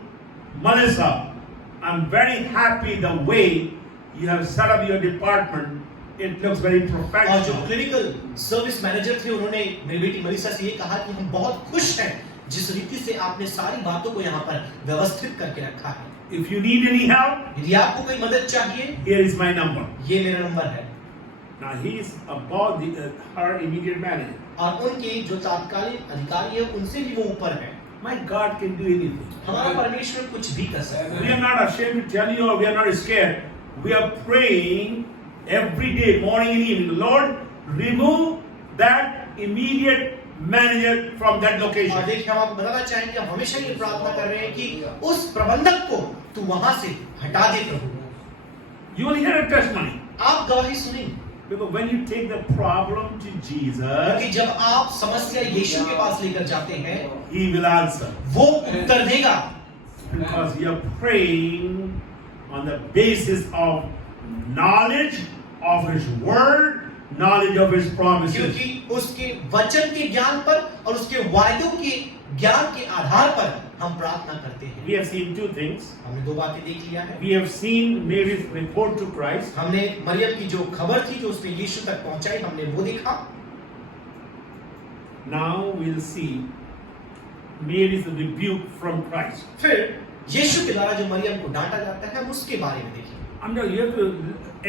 Melissa, I'm very happy the way you have set up your department. It looks very और जो professional. क्लिनिकल सर्विस मैनेजर थे उन्होंने मेरी बेटी Melissa से ये कहा कि हम बहुत खुश हैं जिस रीति से आपने सारी बातों को यहाँ पर व्यवस्थित करके रखा है। If you need any help, यदि आपको कोई मदद चाहिए, here is my number. ये मेरा नंबर है। Now he is above her immediate manager. और उनके जो तात्कालिक अधिकारी है उनसे भी वो ऊपर है। My God can do anything. हमारा परमेश्वर कुछ भी कर सकता We है। are not ashamed to tell you, or we are not scared. We are praying every day, morning and evening. Lord, remove that immediate manager from that और location. देखिए हम आपको बताना चाहेंगे, हम हमेशा ये प्रार्थना कर रहे हैं कि उस प्रबंधक को तू वहां से हटा दे प्रभु। You will hear a testimony. आप गवाही सुनेंगे, Because when you take the problem to Jesus, क्योंकि जब आप समस्या यीशु के पास लेकर जाते हैं, He will answer. वो उत्तर देगा, Because you are praying on the basis of knowledge of His Word, knowledge of His promises. क्योंकि उसके वचन के ज्ञान पर और उसके वायदों के ज्ञान के आधार पर हम प्रार्थना करते हैं। We have seen two things. हमने दो बातें देख लिया है। We have seen Mary's report to Christ. हमने मरियम की जो खबर थी जो उसने यीशु तक पहुंचाई, हमने वो देखा। Now we'll see Mary's rebuke from Christ. फिर यीशु के द्वारा जो मरियम को डांटा जाता है, हम उसके बारे में देखेंगे। You have to,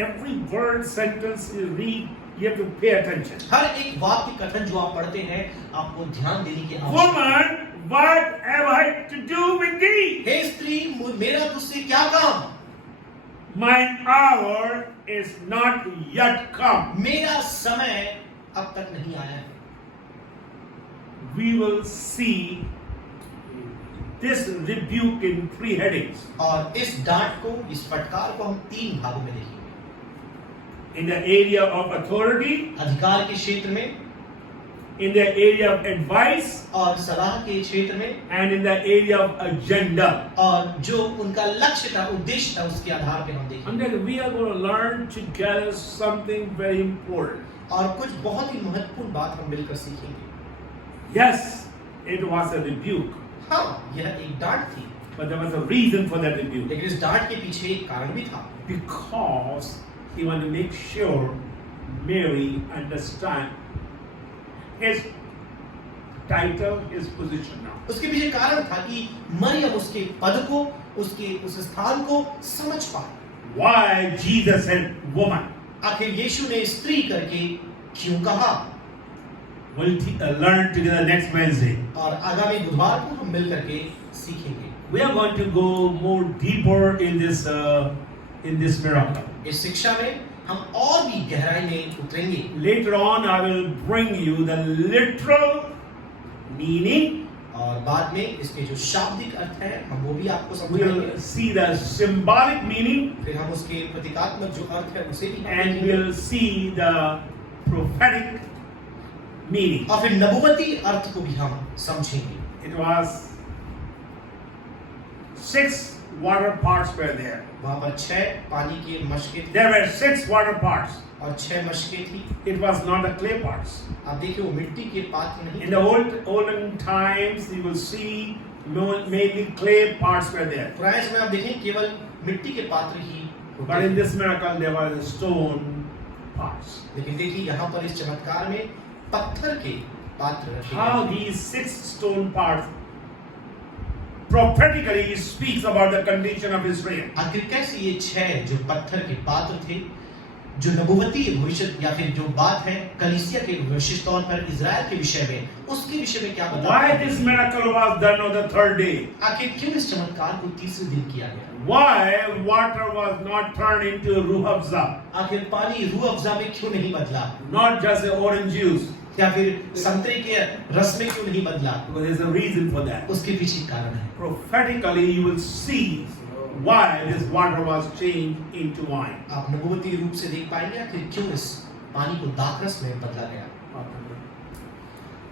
every word, sentence you read, you have to pay attention. हर एक वाक्य कथन जो आप पढ़ते हैं, आपको ध्यान देने की आवश्यकता है। Woman, what have I to do with thee? हे स्त्री, मेरा तुझसे क्या काम? My hour is not yet come. मेरा समय अब तक नहीं आया है। We will see this rebuke in three headings. और इस डांट को, इस फटकार को हम तीन भागों में देखेंगे। In the area of authority, अधिकार के क्षेत्र में, in the area of advice, और सलाह के क्षेत्र में, and in the area of agenda. और जो उनका लक्ष्य था, उद्देश्य था, उसके आधार पे हम देखेंगे। And then we are going to learn together something very important. और कुछ बहुत ही महत्वपूर्ण बात हम मिलकर सीखेंगे। Yes, it was a rebuke, हाँ, यह एक डांट थी, but there was a reason for that rebuke. लेकिन इस डांट के पीछे एक कारण भी था। Because he wanted to make sure Mary understand his title, his position now. उसके पीछे कारण था कि मरियम उसके पद को, उसके उस स्थान को समझ पाए। Why Jesus said woman? आखिर यीशु ने स्त्री करके क्यों कहा? We'll learn together next Wednesday. और आगामी बुधवार को हम मिल करके सीखेंगे। We are going to go more deeper in this miracle. इस शिक्षा में हम और भी गहराई में उतरेंगे। Later on, I will bring you the literal meaning. और बाद में इसके जो शाब्दिक अर्थ है, हम वो भी आपको समझाएंगे। We'll see the symbolic meaning, फिर हम उसके प्रतीकात्मक जो अर्थ है उसे भी हम and देखेंगे। we'll see the prophetic meaning. और फिर नबुवती अर्थ को भी हम समझेंगे। It was 6 water parts were there. वहाँ पर 6 पानी के मशकें थी There were 6 water parts. और 6 मशकें थी। It was not the clay parts. आप देखिए वो मिट्टी के पात्र नहीं In the olden times, you will see mainly clay parts were there. पुराने समय आप देखें केवल मिट्टी के पात्र ही होते But in हैं। this miracle, there were the stone parts. लेकिन देखिए यहाँ पर इस चमत्कार में पत्थर के पात्र रखे How गए। these 6 stone parts prophetically speaks about the condition of Israel. आखिर कैसे ये 6 जो पत्थर के पात्र थे, जो नबुवती भविष्य या फिर जो बात है कलीसिया के विशेष तौर पर इजराइल के विषय में, उसके विषय में क्या बताया? Why this miracle was done on the 3rd day? आखिर क्यों इस चमत्कार को तीसरे दिन किया गया? Why water was not turned into ruh afza? आखिर पानी रूह अफ़ज़ा में क्यों नहीं बदला? Not just the orange juice. या फिर संतरे के रस में क्यों नहीं बदला? Because there's a reason for that. उसके पीछे कारण है। Prophetically, you will see why this water was changed into wine. आप नबुवती रूप से देख पाएंगे आखिर क्यों इस पानी को दाखरस में बदला गया।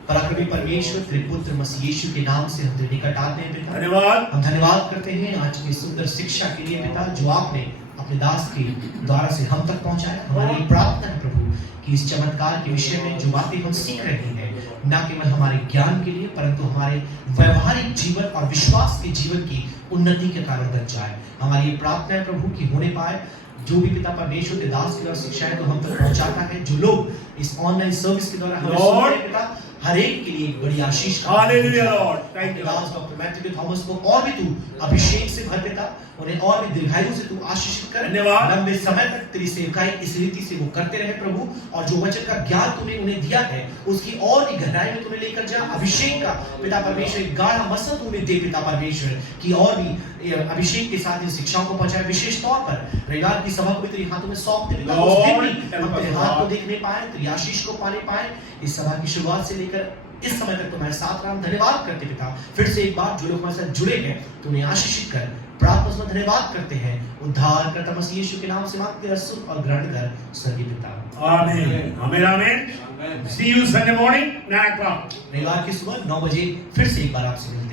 पराक्रमी परमेश्वर तेरे पुत्र मसीह यीशु के नाम से हम तेरे निकट आते हैं पिता। धन्यवाद। हम धन्यवाद करते हैं आज की सुंदर शिक्षा के लिए पिता, जो आपने अपने दास के द्वारा से हम तक पहुंचाया। हमारी प्रार्थना है प्रभु कि इस चमत्कार के विषय में जो बातें हम सीख रहे हैं, न केवल हमारे ज्ञान के लिए परंतु हमारे व्यवहारिक जीवन और विश्वास के जीवन की उन्नति के कारण बन जाए। हमारी ये प्रार्थना है प्रभु कि होने पाए जो भी पिता परमेश्वर के दास की शिक्षाएं तो हम तक पहुंचाता है, जो लोग इस ऑनलाइन सर्विस के द्वारा हमें सुन रहे हैं पिता, हर एक के लिए एक बड़ी आशीष। Hallelujah Lord, thank you. Das doctor Matthew Thomas को और भी तू अभिषेक से भर पिता, उन्हें और भी दीर्घायु से तू आशीषित कर। धन्यवाद। लंबे समय तक तेरी सेवकाई इस रीति से वो करते रहे प्रभु, और जो वचन का ज्ञान तूने उन्हें दिया है उसकी और भी गहराई में तूने लेकर जा। अभिषेक का पिता परमेश्वर गाढ़ा मसद उन्हें दे पिता परमेश्वर की और भी अभिषेक के साथ इन शिक्षाओं को पहुंचाए। विशेष तौर पर रविवार की सभा को भी तेरे हाथों में सौंपते पिता, उस दिन भी हम तेरे हाथ को देखने पाए, तेरी आशीष को पाने पाए। इस सभा की शुरुआत से लेकर इस समय तक तुम्हारे साथ राम धन्यवाद करते पिता। फिर से एक बार जो लोग हमारे साथ जुड़े हैं तो उन्हें आशीषित कर, प्रार्थना में धन्यवाद करते हैं उद्धार करता मसीह यीशु के नाम से मांगते हैं सुन और ग्रहण कर स्वर्गीय पिता। Amen. Amen. Amen. Amen. See you Sunday morning, 9 o'clock. रविवार की सुबह 9 बजे फिर से एक बार आपसे मिलते हैं।